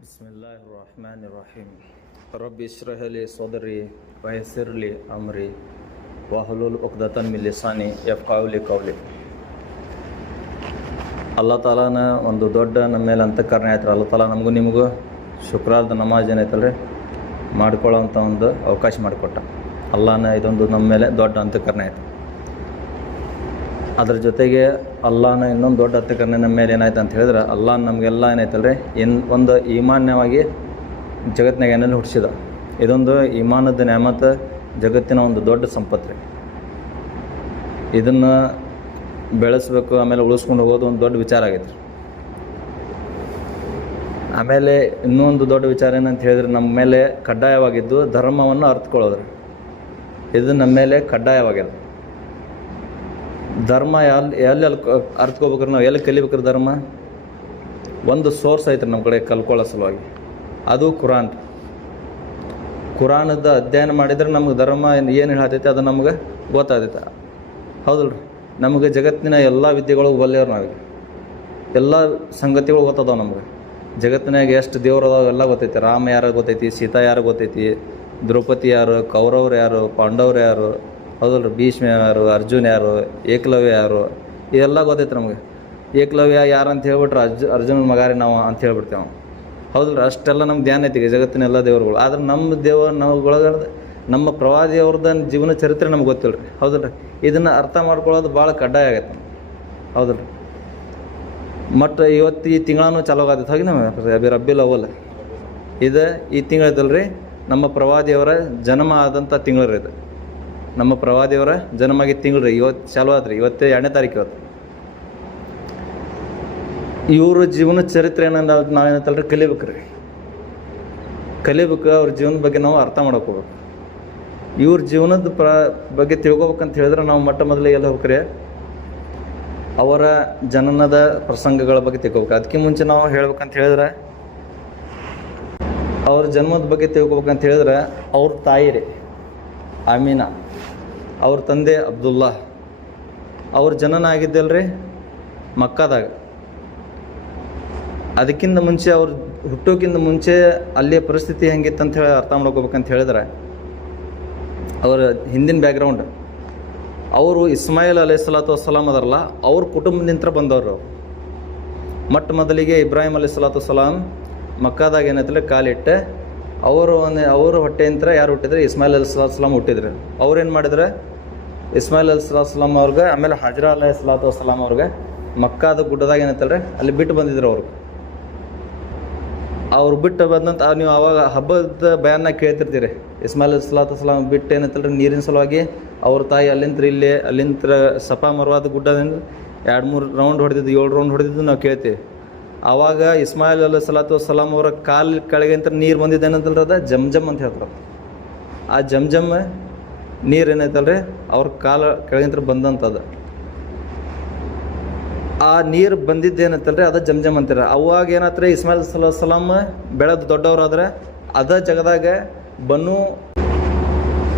ಬಿಸ್ಮಿಲ್ಲಾಹಿರ್ರಹ್ಮಾನಿರ್ರಹೀಮ್. ರಬ್ಬಿ ಇಶ್ರಹ್ ಲೀ ಸದ್ರಿ ವಯಸ್ಸಿರ್ ಲೀ ಅಮ್ರಿ ವಹ್ಲುಲ್ ಉಕ್ದತನ್ ಮಿನ್ ಲಿಸಾನಿ ಯಫ್ಕಹು ಕೌಲಿ. ಅಲ್ಲಾ ತಾಲಾನ ಒಂದು ದೊಡ್ಡ ನಮ್ಮ ಮೇಲೆ ಅಂತಃಕರಣ ಆಯ್ತು. ಅಲ್ಲಾ ತಾಲಾ ನಮಗೂ ನಿಮಗೂ ಶುಕ್ರಾರದ ನಮಾಜ್ ಏನೈತಲ್ರಿ ಮಾಡ್ಕೊಳ್ಳೋವಂಥ ಒಂದು ಅವಕಾಶ ಮಾಡಿಕೊಟ್ಟ. ಅಲ್ಲಾನ ಇದೊಂದು ನಮ್ಮ ಮೇಲೆ ದೊಡ್ಡ ಅಂತಃಕರಣ ಆಯಿತು. ಅದ್ರ ಜೊತೆಗೆ ಅಲ್ಲಾನ ಇನ್ನೊಂದು ದೊಡ್ಡ ಅಂತಃಕರಣ ನಮ್ಮ ಮೇಲೆ ಏನಾಯ್ತು ಅಂತ ಹೇಳಿದ್ರೆ, ಅಲ್ಲಾನ ನಮಗೆಲ್ಲ ಏನಾಯ್ತಲ್ರಿ ಒಂದು ಈಮಾನ್ಯವಾಗಿ ಜಗತ್ತಿನಾಗ ಏನೆಲ್ಲ ಹುಟ್ಟಿಸಿದ. ಇದೊಂದು ಈಮಾನದ ನ್ಯಾಮತ, ಜಗತ್ತಿನ ಒಂದು ದೊಡ್ಡ ಸಂಪತ್ತು ರೀ. ಇದನ್ನು ಬೆಳೆಸಬೇಕು, ಆಮೇಲೆ ಉಳಿಸ್ಕೊಂಡು ಹೋಗೋದು ಒಂದು ದೊಡ್ಡ ವಿಚಾರ ಆಗೈತೆ. ಆಮೇಲೆ ಇನ್ನೊಂದು ದೊಡ್ಡ ವಿಚಾರ ಏನಂತ ಹೇಳಿದ್ರೆ, ನಮ್ಮ ಮೇಲೆ ಕಡ್ಡಾಯವಾಗಿದ್ದು ಧರ್ಮವನ್ನು ಅರ್ಥಕೊಳ್ಳೋದ್ರಿ. ಇದು ನಮ್ಮ ಮೇಲೆ ಕಡ್ಡಾಯವಾಗಿದೆ. ಧರ್ಮ ಎಲ್ಲಿ ಅರ್ಥಕೋಬೇಕ್ರಿ, ನಾವು ಎಲ್ಲಿ ಕಲಿಬೇಕ್ರಿ? ಧರ್ಮ ಒಂದು ಸೋರ್ಸ್ ಐತ್ರಿ ನಮ್ಮ ಕಡೆ ಕಲ್ಕೊಳ್ಳೋ ಸಲುವಾಗಿ, ಅದು ಕುರಾನ್. ಕುರಾನದ ಅಧ್ಯಯನ ಮಾಡಿದ್ರೆ ನಮ್ಗೆ ಧರ್ಮ ಏನು ಹೇಳತೈತೆ ಅದು ನಮ್ಗೆ ಗೊತ್ತಾಗ್ತೈತೆ. ಹೌದಲ್ರಿ? ನಮಗೆ ಜಗತ್ತಿನ ಎಲ್ಲ ವಿದ್ಯೆಗಳು ಒಳ್ಳೆಯವ್ರು. ನಾವೀಗ ಎಲ್ಲ ಸಂಗತಿಗಳು ಗೊತ್ತದಾವ ನಮ್ಗೆ. ಜಗತ್ತಿನಾಗ ಎಷ್ಟು ದೇವ್ರು ಅದಾವ ಎಲ್ಲ ಗೊತ್ತೈತಿ. ರಾಮ ಯಾರು ಗೊತ್ತೈತಿ, ಸೀತಾ ಯಾರು ಗೊತ್ತೈತಿ, ದ್ರೌಪದಿ ಯಾರು, ಕೌರವ್ರು ಯಾರು, ಪಾಂಡವ್ರು ಯಾರು, ಹೌದಲ್ರಿ? ಭೀಷ್ಮ ಯಾರು, ಅರ್ಜುನ್ ಯಾರು, ಏಕಲವ್ಯ ಯಾರು, ಇದೆಲ್ಲ ಗೊತ್ತೈತೆ ನಮಗೆ. ಏಕಲವ್ಯ ಯಾರು ಅಂತ ಹೇಳ್ಬಿಟ್ರೆ ಅರ್ಜುನನ ಮಗಾರಿ ನಾವು ಅಂತ ಹೇಳ್ಬಿಡ್ತೇವೆ ನಾವು. ಹೌದಲ್ರಿ? ಅಷ್ಟೆಲ್ಲ ನಮ್ಗೆ ಧ್ಯಾನ ಐತಿ ಜಗತ್ತಿನ ಎಲ್ಲ ದೇವರುಗಳು. ಆದ್ರೆ ನಮ್ಮ ನಾವುಗಳ ನಮ್ಮ ಪ್ರವಾದಿಯವ್ರದ್ದು ಜೀವನ ಚರಿತ್ರೆ ನಮ್ಗೆ ಗೊತ್ತಿಲ್ಲ ರೀ. ಹೌದಲ್ರಿ? ಇದನ್ನು ಅರ್ಥ ಮಾಡ್ಕೊಳ್ಳೋದು ಭಾಳ ಕಡ್ಡಾಯ ಆಗೈತೆ. ಹೌದಲ್ರಿ? ಮತ್ತು ಇವತ್ತು ಈ ತಿಂಗಳೂ ಚಾಲೂ ಆಗತ್ತೈತೆ. ಹಾಗೆ ನಮ್ಮ ರಬ್ಬಿಲ್ ಅವಲ್ ಇದು ಈ ತಿಂಗಳದಲ್ರಿ ನಮ್ಮ ಪ್ರವಾದಿಯವರ ಜನ್ಮ ಆದಂಥ ತಿಂಗಳು ರೀ. ಇದು ನಮ್ಮ ಪ್ರವಾದಿಯವರ ಜನ್ಮ ಆಗಿದ್ದ ತಿಂಗಳು ರೀ. ಇವತ್ತು ಚಾಲೂ ಆದ್ರಿ. ಇವತ್ತೇ 2ನೇ ತಾರೀಕು. ಇವತ್ತು ಇವ್ರ ಜೀವನ ಚರಿತ್ರೆ ಏನಂದ ನಾವೇನಂತಲ್ರಿ ಕಲಿಬೇಕ್ರಿ. ಕಲಿಬೇಕು. ಅವ್ರ ಜೀವನದ ಬಗ್ಗೆ ನಾವು ಅರ್ಥ ಮಾಡ್ಕೋಬೇಕು. ಇವ್ರ ಜೀವನದ ಬಗ್ಗೆ ತಿಳ್ಕೊಬೇಕಂತ ಹೇಳಿದ್ರೆ ನಾವು ಮೊದಲೇ ಎಲ್ಲಿ ಹೋಗ್ರಿ? ಅವರ ಜನನದ ಪ್ರಸಂಗಗಳ ಬಗ್ಗೆ ತಿಳ್ಕೊಬೇಕು. ಅದಕ್ಕೆ ಮುಂಚೆ ನಾವು ಹೇಳ್ಬೇಕಂತ ಹೇಳಿದ್ರೆ, ಅವ್ರ ಜನ್ಮದ ಬಗ್ಗೆ ತಿಳ್ಕೊಬೇಕಂತ ಹೇಳಿದ್ರೆ, ಅವ್ರ ತಾಯಿ ರೀ ಆಮೀನಾ, ಅವ್ರ ತಂದೆ ಅಬ್ದುಲ್ಲಾ. ಅವ್ರ ಜನನ ಆಗಿದ್ದಲ್ರಿ ಮಕ್ಕಾದಾಗ. ಅದಕ್ಕಿಂತ ಮುಂಚೆ ಅವ್ರು ಹುಟ್ಟೋಕ್ಕಿಂತ ಮುಂಚೆ ಅಲ್ಲಿಯ ಪರಿಸ್ಥಿತಿ ಹೆಂಗಿತ್ತು ಅಂತ ಹೇಳಿ ಅರ್ಥ ಮಾಡ್ಕೋಬೇಕಂತ ಹೇಳಿದ್ರೆ, ಅವರ ಹಿಂದಿನ ಬ್ಯಾಕ್ಗ್ರೌಂಡ್, ಅವರು ಇಸ್ಮಾಯಿಲ್ ಅಲೈಹಿಸ್ಸಲಾತು ವಸ್ಸಲಾಮ್ ಅದಾರಲ್ಲ, ಅವ್ರ ಕುಟುಂಬದಿಂದ ಬಂದವರು. ಮೊದಲಿಗೆ ಇಬ್ರಾಹಿಂ ಅಲೈಹಿಸ್ಸಲಾತು ಮಕ್ಕಾದಾಗ ಏನೈತಲ್ಲ ಕಾಲಿಟ್ಟೆ, ಅವರು ಹೊಟ್ಟೆಯಿಂದ ಯಾರು ಹುಟ್ಟಿದ್ರೆ? ಇಸ್ಮಾಯಿಲ್ ಅಲೈಹಿಸ್ಸಲಾಮ್ ಹುಟ್ಟಿದ್ರು. ಅವ್ರೇನು ಮಾಡಿದ್ರೆ? ಇಸ್ಮಾಯಿಲ್ ಅಲೈಹಿಸ್ಸಲಾಮ್ ಅವ್ರಿಗೆ, ಆಮೇಲೆ ಹಜ್ರಾ ಅಲೈಹಿಸ್ಸಲಾತು ವಸ್ಸಲಾಮ್ ಅವ್ರಿಗೆ ಮಕ್ಕಾದ ಗುಡ್ಡದಾಗ ಏನೈತಲ್ರಿ ಅಲ್ಲಿ ಬಿಟ್ಟು ಬಂದಿದ್ರು. ಅವ್ರು ಬಿಟ್ಟು ಬಂದಂತ ನೀವು ಆವಾಗ ಹಬ್ಬದ ಬಯಾನ ಕೇಳ್ತಿರ್ತೀರಿ. ಇಸ್ಮಾಯಿಲ್ ಅಲೈಹಿಸ್ಸಲಾತು ವಸ್ಸಲಾಮ್ ಬಿಟ್ಟು ಏನೈತಲ್ರಿ ನೀರಿನ ಸಲುವಾಗಿ ಅವ್ರ ತಾಯಿ ಅಲ್ಲಿಂದ ಸಫಾ ಮರ್ವಾದ ಗುಡ್ಡದಿಂದ 2-3 ರೌಂಡ್ ಹೊಡೆದಿದ್ದು, 7 ರೌಂಡ್ ಹೊಡೆದಿದ್ದು ನಾವು ಕೇಳ್ತೀವಿ. ಆವಾಗ ಇಸ್ಮಾಯಿಲ್ ಅಲೈಹಿಸ್ಸಲಾತು ವಸ್ಸಲಾಮ್ ಅವರ ಕಾಲು ಕೆಳಗಿಂತ ನೀರು ಬಂದಿದ್ದೇನಂತಲ್ರಿ, ಅದ ಜಮ್ ಅಂತ ಹೇಳ್ತಾರೆ. ಆ ಜಮ್ ನೀರು ಏನೈತಲ್ರಿ ಅವ್ರ ಕಾಲು ಕೆಳಗಿಂತ ಬಂದಂಥದ್ದು. ಆ ನೀರು ಬಂದಿದ್ದೇನಂತಲ್ರಿ ಅದ ಜಮ್ ಅಂತಾರೆ. ಅವಾಗ ಏನಾತ್ರಿ ಇಸ್ಮಾಯಿಲ್ ಅಲೈಹಿಸ್ಸಲಾಮ್ ಬೆಳೆದು ದೊಡ್ಡವ್ರಾದ್ರೆ ಅದ ಜಗದಾಗ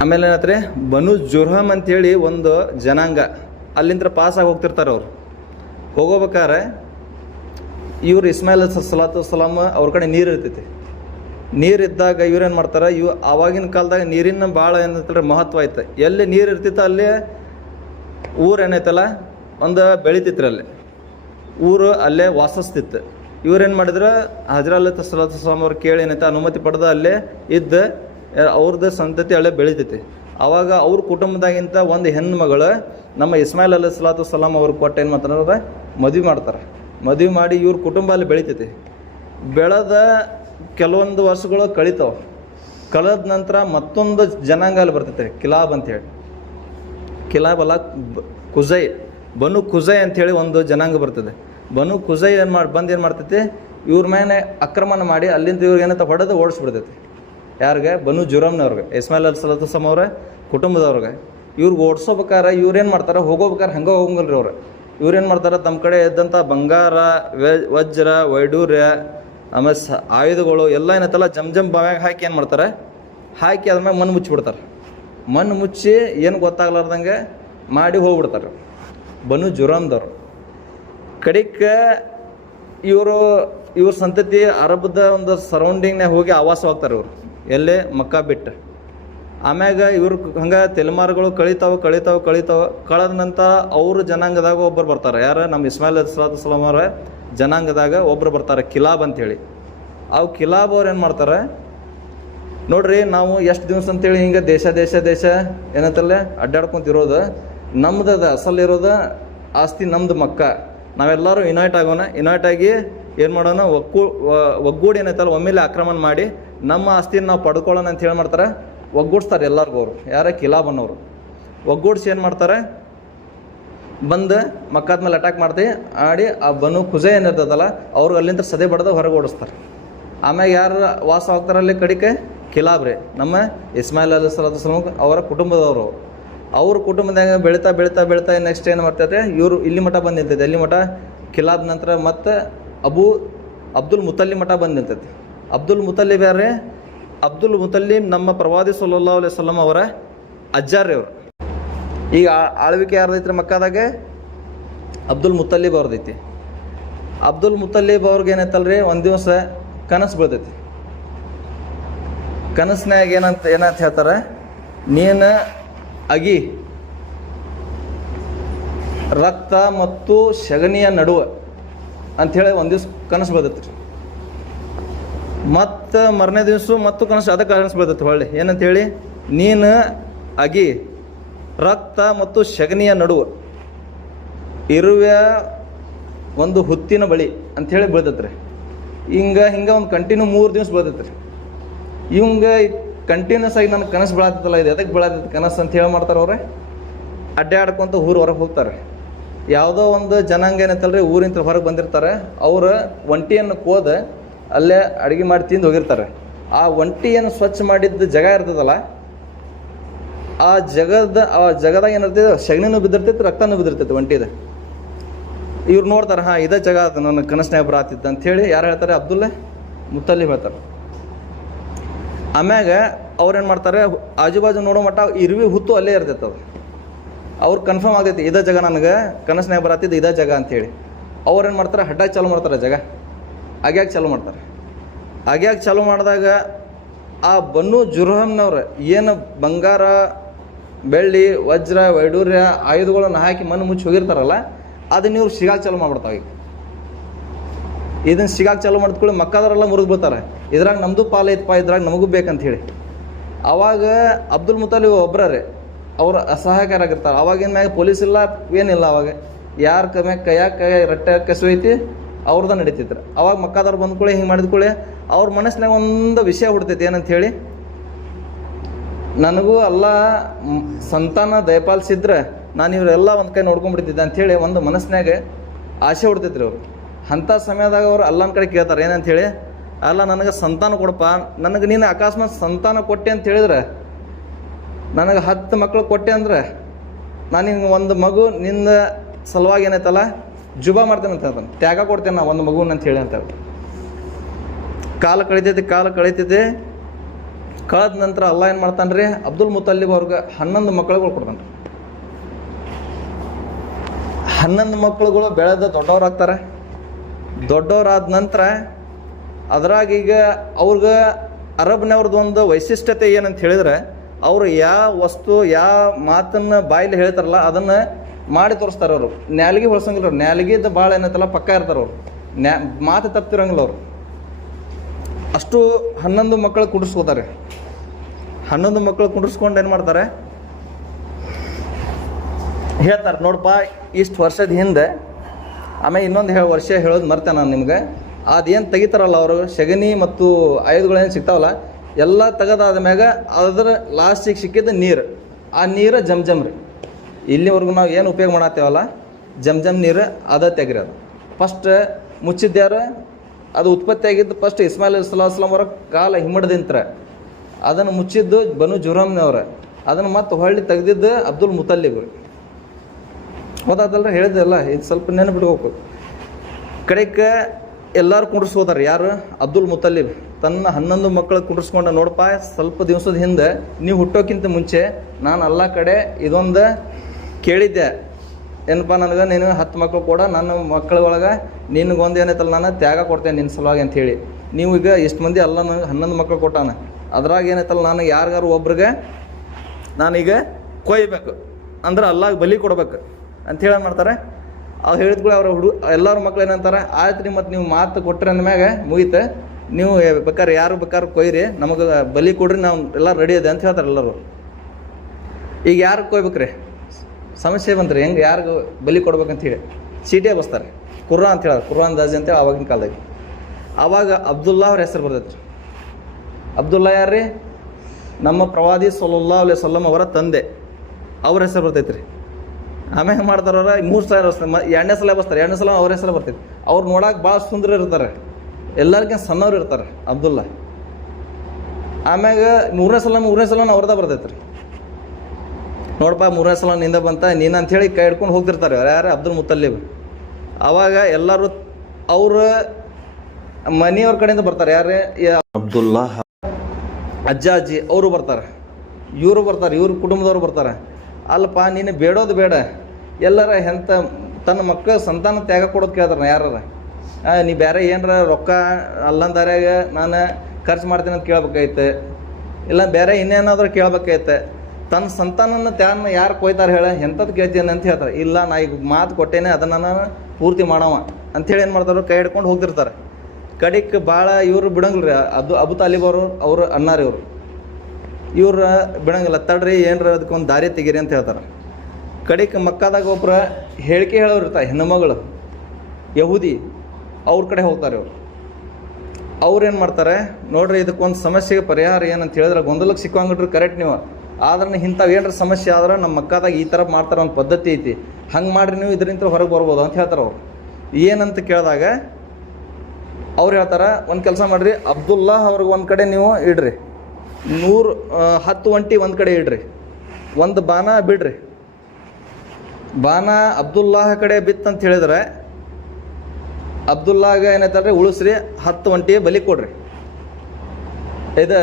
ಆಮೇಲೆ ಏನಾತ್ರಿ ಬನು ಜುರ್ಹಮ್ ಅಂತೇಳಿ ಒಂದು ಜನಾಂಗ ಅಲ್ಲಿಂದ ಪಾಸಾಗಿ ಹೋಗ್ತಿರ್ತಾರೆ. ಅವ್ರು ಹೋಗೋಬೇಕಾರೆ ಇವ್ರು ಇಸ್ಮಾಯಿಲ್ ಅಲೈಹಿಸ್ಸಲಾತು ವಸ್ಸಲಾಮ್ ಅವ್ರ ಕಡೆ ನೀರು ಇರ್ತೈತಿ. ನೀರಿದ್ದಾಗ ಇವ್ರೇನು ಮಾಡ್ತಾರೆ? ಆವಾಗಿನ ಕಾಲದಾಗ ನೀರಿನ ಭಾಳ ಏನಂತಂದ್ರೆ ಮಹತ್ವ ಐತೆ. ಎಲ್ಲಿ ನೀರು ಇರ್ತಿತ್ತು ಅಲ್ಲಿ ಊರು ಏನೈತಲ್ಲ ಒಂದು ಬೆಳಿತಿತ್ತು. ಅಲ್ಲಿ ಊರು ಅಲ್ಲೇ ವಾಸಿಸ್ತಿತ್ತು. ಇವ್ರೇನು ಮಾಡಿದ್ರೆ ಹಜ್ರಾ ಅಲೈಹಿಸ್ಸಲಾತು ವಸ್ಸಲಾಮ್ ಅವ್ರು ಕೇಳಿ ಏನೈತೆ ಅನುಮತಿ ಪಡೆದ ಅಲ್ಲೇ ಇದ್ದು ಅವ್ರದ್ದು ಸಂತತಿ ಅಲ್ಲೇ ಬೆಳಿತೈತಿ. ಆವಾಗ ಅವ್ರ ಕುಟುಂಬದಾಗಿಂತ ಒಂದು ಹೆಣ್ಣು ಮಗಳು ನಮ್ಮ ಇಸ್ಮಾಯಿಲ್ ಅಲೈಹಿಸ್ಸಲಾತು ವಸ್ಸಲಾಮ್ ಅವ್ರಿಗೆ ಕೊಟ್ಟು ಏನು ಮಾಡ್ತಾರೆ? ಮದುವೆ ಮಾಡ್ತಾರೆ. ಮದುವೆ ಮಾಡಿ ಇವ್ರ ಕುಟುಂಬ ಅಲ್ಲಿ ಬೆಳಿತೈತಿ. ಬೆಳೆದ ಕೆಲವೊಂದು ವರ್ಷಗಳು ಕಳೀತಾವೆ. ಕಳೆದ ನಂತರ ಮತ್ತೊಂದು ಜನಾಂಗ ಅಲ್ಲಿ ಬರ್ತೈತೆ, ಕಿಲಾಬ್ ಅಂತೇಳಿ. ಕಿಲಾಬ್ ಅಲ್ಲ, ಕುಜೈ, ಬನು ಕುಜೈ ಅಂಥೇಳಿ ಒಂದು ಜನಾಂಗ ಬರ್ತದೆ. ಬನು ಕುಜೈ ಏನು ಮಾಡ್ತೈತಿ? ಇವ್ರ ಮೇಲೆ ಆಕ್ರಮಣ ಮಾಡಿ ಅಲ್ಲಿಂದ ಇವ್ರಿಗೆ ಏನಂತ ಹೊಡೆದು ಓಡಿಸ್ಬಿಡ್ತೈತಿ. ಯಾರಿಗೆ? ಬನು ಜುರಮ್ನವ್ರಿಗೆ, ಇಸ್ಮಾಯಿಲ್ ಅಲೈಹಿಸ್ಸಲಾತು ವಸ್ಸಲಾಮ್ ಅವರ ಕುಟುಂಬದವ್ರಿಗೆ. ಇವ್ರಿಗೆ ಓಡಿಸೋಬೇಕಾರೆ ಇವ್ರೇನು ಮಾಡ್ತಾರೆ? ಹೋಗೋಬೇಕಾರೆ ಹಂಗೆ ಹೋಗಂಗಿಲ್ರಿ ಅವ್ರು. ಇವ್ರೇನು ಮಾಡ್ತಾರೆ? ತಮ್ಮ ಕಡೆ ಇದ್ದಂಥ ಬಂಗಾರ, ವಜ್ರ, ವೈಡೂರ್ಯ, ಆಮೇಲೆ ಆಯುಧಗಳು ಎಲ್ಲ ಏನತ್ತಲ್ಲ ಜಮ್ ಬಾವ್ಯಾಗ ಹಾಕಿ ಏನು ಮಾಡ್ತಾರೆ? ಹಾಕಿ ಅದ್ಮೇಲೆ ಮಣ್ಣು ಮುಚ್ಚಿಬಿಡ್ತಾರೆ. ಮಣ್ಣು ಮುಚ್ಚಿ ಏನು ಗೊತ್ತಾಗ್ಲಾರ್ದಂಗೆ ಮಾಡಿ ಹೋಗ್ಬಿಡ್ತಾರೆ ಬನು ಜುರಮ್ದವ್ರು. ಕಡಿಕ ಇವರು ಇವ್ರ ಸಂತತಿ ಅರಬ್ದ ಒಂದು ಸರೌಂಡಿಂಗ್ನಾಗ ಹೋಗಿ ಆವಾಸವಾಗ್ತಾರೆ ಇವರು, ಎಲ್ಲೇ ಮಕ್ಕಾ ಬಿಟ್ಟು. ಆಮ್ಯಾಗ ಇವ್ರು ಹಂಗೆ ತೆಲಮಾರುಗಳು ಕಳೀತಾವೆ ಕಳೆದ ನಂತರ ಅವ್ರ ಜನಾಂಗದಾಗ ಒಬ್ಬರು ಬರ್ತಾರೆ. ಯಾರು? ನಮ್ಮ ಇಸ್ಮಾಯಿಲ್ ಅಲೈಹಿಸ್ಸಲಾಂ ಅವರ ಜನಾಂಗದಾಗ ಒಬ್ಬರು ಬರ್ತಾರೆ, ಕಿಲಾಬ್ ಅಂಥೇಳಿ. ಅವು ಕಿಲಾಬ್ ಅವ್ರು ಏನು ಮಾಡ್ತಾರೆ ನೋಡ್ರಿ, ನಾವು ಎಷ್ಟು ದಿವಸ ಅಂತೇಳಿ ಹಿಂಗೆ ದೇಶ ಏನಂತಲ್ಲ ಅಡ್ಡಾಡ್ಕೊಂತಿರೋದು, ನಮ್ದು ಅದು ಅಸಲಿರೋದು ಆಸ್ತಿ, ನಮ್ದು ಮಕ್ಕ. ನಾವೆಲ್ಲರೂ ಯುನೈಟ್ ಆಗೋಣ, ಯುನೈಟ್ ಆಗಿ ಏನು ಮಾಡೋಣ, ಒಗ್ಗೂಡಿ ಏನೈತಲ್ಲ ಒಮ್ಮೆಲೆ ಆಕ್ರಮಣ ಮಾಡಿ ನಮ್ಮ ಆಸ್ತಿನ ನಾವು ಪಡ್ಕೊಳ್ಳೋಣ ಅಂತ ಹೇಳಿ ಮಾಡ್ತಾರೆ, ಒಗ್ಗೂಡಿಸ್ತಾರೆ ಎಲ್ಲರಿಗೂ. ಅವರು ಯಾರ? ಕಿಲಾಬನ್ನವರು ಒಗ್ಗೂಡಿಸಿ ಏನು ಮಾಡ್ತಾರೆ, ಬಂದು ಮಕ್ಕಾದ ಮೇಲೆ ಅಟ್ಯಾಕ್ ಮಾಡ್ತೀವಿ ಆಡಿ ಆ ಬನು ಖುಜೆ ಏನಿರ್ತದಲ್ಲ ಅವ್ರು ಅಲ್ಲಿಂದ ಸದೆ ಬಡ್ದು ಹೊರಗೆ ಓಡಿಸ್ತಾರೆ. ಆಮ್ಯಾಗ ಯಾರು ವಾಸ ಆಗ್ತಾರಲ್ಲಿ ಕಡಿಕೆ? ಕಿಲಾಬ್ರಿ, ನಮ್ಮ ಇಸ್ಮಾಯಿಲ್ ಅಲೈಹಿಸ್ಸಲಾಂ ಅವರ ಕುಟುಂಬದವರು. ಅವ್ರ ಕುಟುಂಬದಾಗ ಬೆಳೀತಾ ನೆಕ್ಸ್ಟ್ ಏನು ಮಾಡ್ತೈತೆ, ಇವರು ಇಲ್ಲಿ ಮಠ ಬಂದು ನಿಲ್ತೈತೆ. ಎಲ್ಲಿ ಮಠ? ಕಿಲಾಬ್ ನಂತರ ಮತ್ತು ಅಬ್ದುಲ್ ಮುತಲ್ಲಿಬ್ ಮಠ ಬಂದು ನಿಲ್ತೈತೆ. ಅಬ್ದುಲ್ ಮುತಲ್ಲಿಬ್ ಯಾರೇ? ಅಬ್ದುಲ್ ಮುತಲ್ಲಿಬ್ ನಮ್ಮ ಪ್ರವಾದಿ ಸಲ್ಲಲ್ಲಾಹು ಅಲೈಹಿ ವಸಲ್ಲಂ ಅವರ ಅಜ್ಜಾರ್ರಿ ಅವರು. ಈಗ ಆಳ್ವಿಕೆ ಯಾರ್ದೈತ್ರಿ ಮಕ್ಕಾದಾಗ? ಅಬ್ದುಲ್ ಮುತಲ್ಲಿಬ್ ಅವ್ರದೈತಿ. ಅಬ್ದುಲ್ ಮುತಲ್ಲಿಬ್ ಅವ್ರಿಗೆ ಏನೈತಲ್ರಿ, ಒಂದು ದಿವಸ ಕನಸು ಬೀಳ್ತೈತಿ. ಕನಸಿನಾಗ ಏನಂತ ಹೇಳ್ತಾರೆ, ನೀನು ಅಗಿ ರಕ್ತ ಮತ್ತು ಸಗಣಿಯ ನಡುವೆ ಅಂಥೇಳಿ ಒಂದು ದಿವ್ಸ ಕನಸು ಬೀಳ್ತೈತಿ. ಮತ್ತು ಮರನೇ ದಿವಸ ಮತ್ತು ಅದಕ್ಕೆ ಕನಸು ಬೀಳ್ತೈತಿ ಹೊಳ್ಳಿ. ಏನಂತೇಳಿ, ನೀನು ಅಗಿ ರಕ್ತ ಮತ್ತು ಸಗಣಿಯ ನಡುವೆ ಇರುವ ಒಂದು ಹುತ್ತಿನ ಬಳಿ ಅಂಥೇಳಿ ಬೀಳ್ತೈತೆ ರೀ. ಹಿಂಗೆ ಒಂದು ಕಂಟಿನ್ಯೂ 3 ದಿವಸ ಬೀಳ್ತೈತೆ ರೀ. ಇವಂಗೆ ಕಂಟಿನ್ಯೂಸ್ ಆಗಿ ನನಗೆ ಕನಸು ಬೀಳತ್ತಲ್ಲ, ಇದು ಎದಕ್ಕೆ ಬೀಳತ್ತೈತೆ ಕನಸು ಅಂತ ಹೇಳಿ ಮಾಡ್ತಾರೆ ಅವ್ರೆ, ಅಡ್ಡಾಡ್ಕೊಂತ ಊರು ಹೊರಗೆ ಹೋಗ್ತಾರೆ. ಯಾವುದೋ ಒಂದು ಜನಾಂಗ ಏನೈತಲ್ರಿ ಊರಿಂತ ಹೊರಗೆ ಬಂದಿರ್ತಾರೆ, ಅವರು ಒಂಟಿಯನ್ನು ಕೋದ ಅಲ್ಲೇ ಅಡುಗೆ ಮಾಡಿ ತಿಂದು ಹೋಗಿರ್ತಾರೆ. ಆ ಒಂಟಿಯನ್ನು ಸ್ವಚ್ಛ ಮಾಡಿದ್ದ ಜಾಗ ಇರ್ತದಲ್ಲ, ಆ ಜಗದಾಗ ಏನಿರ್ತೈತೆ, ಸಗಣಿನೂ ಬಿದ್ದಿರ್ತೈತೆ, ರಕ್ತನೂ ಬಿದ್ದಿರ್ತೈತೆ ಒಂಟಿದ. ಇವ್ರು ನೋಡ್ತಾರೆ, ಹಾಂ ಇದೇ ಜಾಗ ಅದು ನನ್ನ ಕನಸಿನಾಗ ಬರಾತಿದ್ದ ಅಂಥೇಳಿ ಯಾರು ಹೇಳ್ತಾರೆ? ಅಬ್ದುಲ್ ಮುತಲ್ಲಿಬ್ ಹೇಳ್ತಾರೆ. ಆಮ್ಯಾಗ ಅವ್ರೇನು ಮಾಡ್ತಾರೆ, ಆಜುಬಾಜು ನೋಡೋ ಮಟ್ಟ ಇರುವಿ ಹುತ್ತು ಅಲ್ಲೇ ಇರ್ತೈತೆ. ಅದು ಅವ್ರು ಕನ್ಫರ್ಮ್ ಆಗೈತಿ, ಇದೇ ಜಾಗ ನನಗೆ ಕನಸಿನಾಗ ಬರಾತಿದ್ದು ಇದೇ ಜಾಗ ಅಂಥೇಳಿ. ಅವ್ರೇನು ಮಾಡ್ತಾರೆ, ಹಡ್ಡಾಗಿ ಚಾಲು ಮಾಡ್ತಾರೆ ಜಾಗ, ಆಗ್ಯಾಗ ಚಾಲು ಮಾಡ್ತಾರೆ. ಆಗ್ಯಾಗ ಚಾಲು ಮಾಡಿದಾಗ ಆ ಬನ್ನು ಜುರ್ಹಮ್ನವ್ರು ಏನು ಬಂಗಾರ ಬೆಳ್ಳಿ ವಜ್ರ ವೈಡೂರ್ಯ ಆಯುಧಗಳನ್ನು ಹಾಕಿ ಮಣ್ಣು ಮುಚ್ಚಿ ಹೋಗಿರ್ತಾರಲ್ಲ, ಅದನ್ನ ಇವ್ರು ಸಿಗಾಕ್ ಚಾಲು ಮಾಡ್ಬಿಡ್ತಾವೆ. ಈಗ ಇದನ್ನು ಸಿಗಾಕ್ ಚಾಲು ಮಾಡಿದ್ಕೊಳ್ಳಿ ಮಕ್ಕದವರೆಲ್ಲ ಮುರಿದು ಬಿಡ್ತಾರೆ, ಇದ್ರಾಗ ನಮ್ಮದು ಪಾಲು ಐತಪ್ಪ, ಇದ್ರಾಗ ನಮಗೂ ಬೇಕಂತ ಹೇಳಿ. ಆವಾಗ ಅಬ್ದುಲ್ ಮುತಲ್ಲಿಬ್ ಒಬ್ಬರೇ ಅವ್ರು ಅಸಹಾಯಕರಾಗಿರ್ತಾರೆ. ಅವಾಗಿನ ಮ್ಯಾಗ ಪೊಲೀಸ್ ಇಲ್ಲ, ಏನಿಲ್ಲ. ಅವಾಗ ಯಾರ ಕೈಯಾಗ ರಟ್ಟೆ ಕಸು ಐತಿ ಅವ್ರದ್ದು ನಡೀತಿದ್ರು. ಅವಾಗ ಮಕ್ಕದವ್ರು ಬಂದ್ಕೊಳ್ಳಿ ಹಿಂಗೆ ಮಾಡಿದ್ಕೊಳ್ಳಿ ಅವ್ರ ಮನಸ್ಸಿನಾಗ ಒಂದು ವಿಷಯ ಹುಡ್ತೈತಿ, ಏನಂತ ಹೇಳಿ, ನನಗೂ ಅಲ್ಲ ಸಂತಾನ ದಯಪಾಲಿಸಿದ್ರೆ ನಾನು ಇವರೆಲ್ಲ ಒಂದು ಕೈ ನೋಡ್ಕೊಂಡ್ಬಿಡ್ತಿದ್ದೆ ಅಂಥೇಳಿ ಒಂದು ಮನಸ್ಸಿನಾಗ ಆಸೆ ಹುಡ್ತೈತ್ರಿ ಅವ್ರು. ಅಂಥ ಸಮಯದಾಗ ಅವ್ರು ಅಲ್ಲನ ಕಡೆ ಕೇಳ್ತಾರೆ, ಏನಂಥೇಳಿ, ಅಲ್ಲ ನನಗೆ ಸಂತಾನ ಕೊಡಪ್ಪ, ನನಗೆ ನೀನು ಅಕಸ್ಮಾತ್ ಸಂತಾನ ಕೊಟ್ಟೆ ಅಂತ ಹೇಳಿದ್ರೆ, ನನಗೆ 10 ಮಕ್ಕಳು ಕೊಟ್ಟೆ ಅಂದ್ರೆ ನಾನು ನಿನ್ಗೆ ಒಂದು ಮಗು ನಿಂದ ಸಲುವಾಗಿ ಏನೈತಲ್ಲ ಜುಬಾ ಮಾಡ್ತೇನೆ ಅಂತ ಹೇಳ್ತಾನೆ, ತ್ಯಾಗ ಕೊಡ್ತೇನೆ ನಾ ಒಂದು ಮಗುನ ಅಂತ ಹೇಳಿ ಅಂತ. ಕಾಲ ಕಳೀತೈತಿ. ಕಳೆದ ನಂತರ ಅಲ್ಲ ಏನು ಮಾಡ್ತಾನೆ ರೀ, ಅಬ್ದುಲ್ ಮುತಲ್ಲಿಬ್ ಅವ್ರಿಗೆ 11 ಮಕ್ಕಳುಗಳು ಕೊಡ್ತಾನೆ. 11 ಮಕ್ಕಳುಗಳು ಬೆಳೆದ ದೊಡ್ಡವರಾಗ್ತಾರೆ. ದೊಡ್ಡವರಾದ ನಂತರ ಅದ್ರಾಗ ಈಗ ಅವ್ರಿಗೆ ಅರಬ್ನವ್ರದ್ದು ಒಂದು ವೈಶಿಷ್ಟ್ಯತೆ ಏನಂತ ಹೇಳಿದ್ರೆ, ಅವರು ಯಾವ ವಸ್ತು ಯಾವ ಮಾತನ್ನು ಬಾಯಲ್ಲಿ ಹೇಳ್ತಾರಲ್ಲ ಅದನ್ನು ಮಾಡಿ ತೋರಿಸ್ತಾರೆ. ಅವರು ನ್ಯಾಲಿಗೆ ಹೊಳ್ಸಂಗಿಲ್ಲ, ಅವ್ರು ನ್ಯಾಲಿಗೆದ ಭಾಳ ಏನೈತಲ್ಲ ಪಕ್ಕ ಇರ್ತಾರೆ. ಅವರು ಮಾತು ತಪ್ತಿರಂಗಿಲ್ಲ. ಅವರು ಅಷ್ಟು 11 ಮಕ್ಕಳು ಕುಂಡ್ರಿಸ್ಕೋತಾರೆ. 11 ಮಕ್ಕಳು ಕುಂಡ್ರಿಸ್ಕೊಂಡು ಏನು ಮಾಡ್ತಾರೆ, ಹೇಳ್ತಾರೆ, ನೋಡಪ್ಪ ಇಷ್ಟು ವರ್ಷದ ಹಿಂದೆ, ಆಮೇಲೆ ಇನ್ನೊಂದು ವರ್ಷ ಹೇಳೋದು ಮರ್ತೆ ನಾನು ನಿಮ್ಗೆ, ಅದೇನು ತೆಗಿತಾರಲ್ಲ ಅವರು ಸಗಣಿ ಮತ್ತು ಆಯುಧಗಳೇನು ಸಿಗ್ತಾವಲ್ಲ ಎಲ್ಲ ತೆಗೆದಾದ ಮ್ಯಾಗ ಅದರ ಲಾಸ್ಟಿಗೆ ಸಿಕ್ಕಿದ್ದು ನೀರು, ಆ ನೀರು ಜಮ್ ರೀ. ಇಲ್ಲಿವರೆಗೂ ನಾವು ಏನು ಉಪಯೋಗ ಮಾಡತ್ತೇವಲ್ಲ ಜಮ್ ನೀರು ಅದ ತೆಗಿರೋದು. ಫಸ್ಟ್ ಮುಚ್ಚಿದ್ಯಾರು, ಅದು ಉತ್ಪತ್ತಿ ಆಗಿದ್ದು ಫಸ್ಟ್ ಇಸ್ಮಾಯಿಲ್ ಅಲೈಹಿಸ್ಸಲಾಂ ಅವರ ಕಾಲ ಹಿಮ್ಮಡ್ದಿಂತ್ರ ಅದನ್ನು ಮುಚ್ಚಿದ್ದು ಬನು ಜುರ್ಹಮ್ನವ್ರ, ಅದನ್ನು ಮತ್ತೆ ಹೊಳ್ಳಿ ತೆಗೆದಿದ್ದು ಅಬ್ದುಲ್ ಮುತಲ್ಲಿಬ್. ಹೋದಾದಲ್ರಿ ಹೇಳಿದ್ದೆಲ್ಲ, ಇದು ಸ್ವಲ್ಪ ನೆನಪಿಟ್ಕೋಬೇಕು. ಕಡೆಗೆ ಎಲ್ಲರೂ ಕುಂಡ್ರಿಸ್ಕೋತಾರೆ. ಯಾರು? ಅಬ್ದುಲ್ ಮುತಲ್ಲಿಬ್ ತನ್ನ 11 ಮಕ್ಕಳು ಕುಂಡ್ರಿಸ್ಕೊಂಡ, ನೋಡಪ್ಪ ಸ್ವಲ್ಪ ದಿವಸದ ಹಿಂದೆ ನೀವು ಹುಟ್ಟೋಕ್ಕಿಂತ ಮುಂಚೆ ನಾನು ಎಲ್ಲ ಕಡೆ ಇದೊಂದು ಕೇಳಿದ್ದೆ, ಏನಪ್ಪ ನನಗೆ ನೀನು 10 ಮಕ್ಕಳು ಕೂಡ ನನ್ನ ಮಕ್ಕಳ ಒಳಗೆ ನಿನಗೊಂದು ಏನೈತಲ್ಲ ನಾನು ತ್ಯಾಗ ಕೊಡ್ತೇನೆ ನಿನ್ನ ಸಲುವಾಗಿ ಅಂಥೇಳಿ. ನೀವು ಈಗ ಇಷ್ಟು ಮಂದಿ ಅಲ್ಲ ನನಗೆ 11 ಮಕ್ಕಳು ಕೊಟ್ಟಾನ, ಅದ್ರಾಗ ಏನೈತಲ್ಲ ನಾನು ಯಾರಿಗಾರು ಒಬ್ರಿಗೆ ನಾನೀಗ ಕೊಯ್ಬೇಕು ಅಂದ್ರೆ ಅಲ್ಲಾಗ ಬಲಿ ಕೊಡ್ಬೇಕು ಅಂಥೇಳಿ ಏನು ಮಾಡ್ತಾರೆ. ಅವ್ರು ಹೇಳಿದ್ಗಳು ಅವ್ರ ಎಲ್ಲರ ಮಕ್ಳು ಏನಂತಾರೆ, ಆಯ್ತು ರೀ ಮತ್ತು ನೀವು ಮಾತು ಕೊಟ್ಟರೆ ಅಂದಮ್ಯಾಗ ಮುಗೀತು, ನೀವು ಬೇಕಾದ್ರೆ ಯಾರು ಬೇಕಾದ್ರೆ ಕೊಯ್ರಿ, ನಮಗೆ ಬಲಿ ಕೊಡ್ರಿ, ನಾವು ಎಲ್ಲ ರೆಡಿ ಇದೆ ಅಂತ ಹೇಳ್ತಾರೆ ಎಲ್ಲರೂ. ಈಗ ಯಾರು ಕೊಯ್ಬೇಕ್ರಿ ಸಮಸ್ಯೆ ಬಂತ್ರಿ, ಹೆಂಗೆ ಯಾರಿಗೂ ಬಲಿ ಕೊಡ್ಬೇಕಂತೇಳಿ ಚೀಟಿಯಾಗ ಬಸ್ತಾರೆ. ಕುರ್ರಾ ಅಂತ ಹೇಳೋರು, ಕುರ್ರಾನ್ ದಾಜಿ ಅಂತೇಳಿ ಆವಾಗಿನ ಕಾಲದಾಗ. ಆವಾಗ ಅಬ್ದುಲ್ಲಾ ಅವ್ರ ಹೆಸರು ಬರ್ತೈತೆ ರೀ. ಅಬ್ದುಲ್ಲಾ ಯಾರ್ರೀ? ನಮ್ಮ ಪ್ರವಾದಿ ಸಲ್ಲಲ್ಲಾಹು ಅಲೈಹಿ ವಸಲ್ಲಂ ಅವರ ತಂದೆ, ಅವ್ರ ಹೆಸರು ಬರ್ತೈತೆ ರೀ. ಆಮ್ಯಾಗ ಮಾಡ್ತಾರವ್ರ 3 ಸಲ ಎರಡನೇ ಸಲ ಬಸ್ತಾರೆ, 2ನೇ ಸಲ ಅವ್ರ ಹೆಸರು ಬರ್ತೈತೆ. ಅವ್ರು ನೋಡಕ್ಕೆ ಭಾಳ ಸುಂದರ ಇರ್ತಾರೆ, ಎಲ್ಲರಿಗಿಂತ ಸಣ್ಣವ್ರು ಇರ್ತಾರೆ ಅಬ್ದುಲ್ಲಾ. ಆಮ್ಯಾಗ 3ನೇ ಸಲ ಅವ್ರದ ಬರ್ತೈತೆ ರೀ. ನೋಡಪ್ಪ 3ನೇ ಸಲ ನಿಂದ ಬಂತ ನೀನು ಅಂಥೇಳಿ ಕೈ ಹಿಡ್ಕೊಂಡು ಹೋಗ್ತಿರ್ತಾರೆ ಯಾರು, ಅಬ್ದುಲ್ ಮುತ್ತಲ್ಲಿಬ್. ಆವಾಗ ಎಲ್ಲರೂ ಅವ್ರ ಮನೆಯವ್ರ ಕಡೆಯಿಂದ ಬರ್ತಾರೆ, ಯಾರೇ ಅಬ್ದುಲ್ಲಾ ಅಜ್ಜ ಅಜ್ಜಿ ಅವರು ಬರ್ತಾರೆ, ಇವರು ಬರ್ತಾರೆ, ಇವ್ರ ಕುಟುಂಬದವ್ರು ಬರ್ತಾರೆ. ಅಲ್ಲಪ್ಪ ನೀನು ಬೇಡೋದು ಬೇಡ, ಎಲ್ಲರ ಎಂಥ ತನ್ನ ಮಕ್ಕಳ ಸಂತಾನ ತ್ಯಾಗ ಕೊಡೋದು ಕೇಳ್ತಾರೆ ಯಾರ. ನೀ ಬೇರೆ ಏನರ ರೊಕ್ಕ ಅಲ್ಲಂದಾರ್ಯಾಗ ನಾನು ಖರ್ಚು ಮಾಡ್ತೀನಿ ಅಂತ ಕೇಳ್ಬೇಕಾಯ್ತು, ಇಲ್ಲ ಬೇರೆ ಇನ್ನೇನಾದ್ರೂ ಕೇಳ್ಬೇಕಾಯ್ತು. ತನ್ನ ಸಂತಾನನ ತ್ಯಾಗನ ಯಾರು ಕೊಯ್ತಾರೆ ಹೇಳ, ಎಂಥದ್ದು ಕೇಳ್ತೀನಿ ಅಂತ ಹೇಳ್ತಾರೆ. ಇಲ್ಲ ನಾ ಈಗ ಮಾತು ಕೊಟ್ಟೇನೆ ಅದನ್ನು ನಾನು ಪೂರ್ತಿ ಮಾಡವ ಅಂಥೇಳಿ ಏನು ಮಾಡ್ತಾರೆ, ಕೈ ಹಿಡ್ಕೊಂಡು ಹೋಗ್ತಿರ್ತಾರೆ. ಕಡಿಕ್ ಭಾಳ ಇವರು ಬಿಡಂಗಿಲ್ಲ ರೀ, ಅಬು ತಾಲಿಬ್ ಅವರು ಅಣ್ಣಾರಿ ಇವ್ರು ಬಿಡಂಗಿಲ್ಲ. ತಡ್ರಿ ಏನರ ಅದಕ್ಕೊಂದು ದಾರಿ ತೆಗೀರಿ ಅಂತ ಹೇಳ್ತಾರೆ. ಕಡಿಕ್ ಮಕ್ಕದಾಗ ಒಬ್ಬರ ಹೇಳಿಕೆ ಹೇಳೋರು ಇರ್ತಾರೆ, ಹೆಣ್ಣುಮಗಳು ಯಹೂದಿ, ಅವ್ರ ಕಡೆ ಹೋಗ್ತಾರೆ ಅವ್ರು ಏನು ಮಾಡ್ತಾರೆ, ನೋಡ್ರಿ ಇದಕ್ಕೊಂದು ಸಮಸ್ಯೆಗೆ ಪರಿಹಾರ ಏನಂತ ಹೇಳಿದ್ರೆ ಗೊಂದಲಕ್ಕೆ ಸಿಕ್ಕಂಗಿಟ್ರಿ ಕರೆಕ್ಟ್ ನೀವು, ಆದ್ರೆ ಇಂಥವು ಏನರ ಸಮಸ್ಯೆ ಆದ್ರೆ ನಮ್ಮ ಮಕ್ಕದಾಗ ಈ ಥರ ಮಾಡ್ತಾರೆ, ಒಂದು ಪದ್ಧತಿ ಐತಿ, ಹಂಗೆ ಮಾಡ್ರಿ ನೀವು ಇದರಿಂದ ಹೊರಗೆ ಬರ್ಬೋದು ಅಂತ ಹೇಳ್ತಾರೆ ಅವ್ರು. ಏನಂತ ಕೇಳಿದಾಗ ಅವ್ರು ಹೇಳ್ತಾರೆ, ಒಂದು ಕೆಲಸ ಮಾಡಿರಿ, ಅಬ್ದುಲ್ಲಾ ಅವ್ರಿಗೆ ಒಂದು ಕಡೆ ನೀವು ಇಡ್ರಿ, 10 ಒಂಟಿ ಒಂದು ಕಡೆ ಇಡ್ರಿ, ಒಂದು ಬಾಣ ಬಿಡ್ರಿ. ಬಾಣ ಅಬ್ದುಲ್ಲಾಹ ಕಡೆ ಬಿತ್ತಂತ ಹೇಳಿದ್ರೆ ಅಬ್ದುಲ್ಲಾಗ ಏನೈತಲ್ರಿ ಉಳಿಸ್ರಿ, 10 ಒಂಟಿ ಬಲಿ ಕೊಡ್ರಿ. ಇದು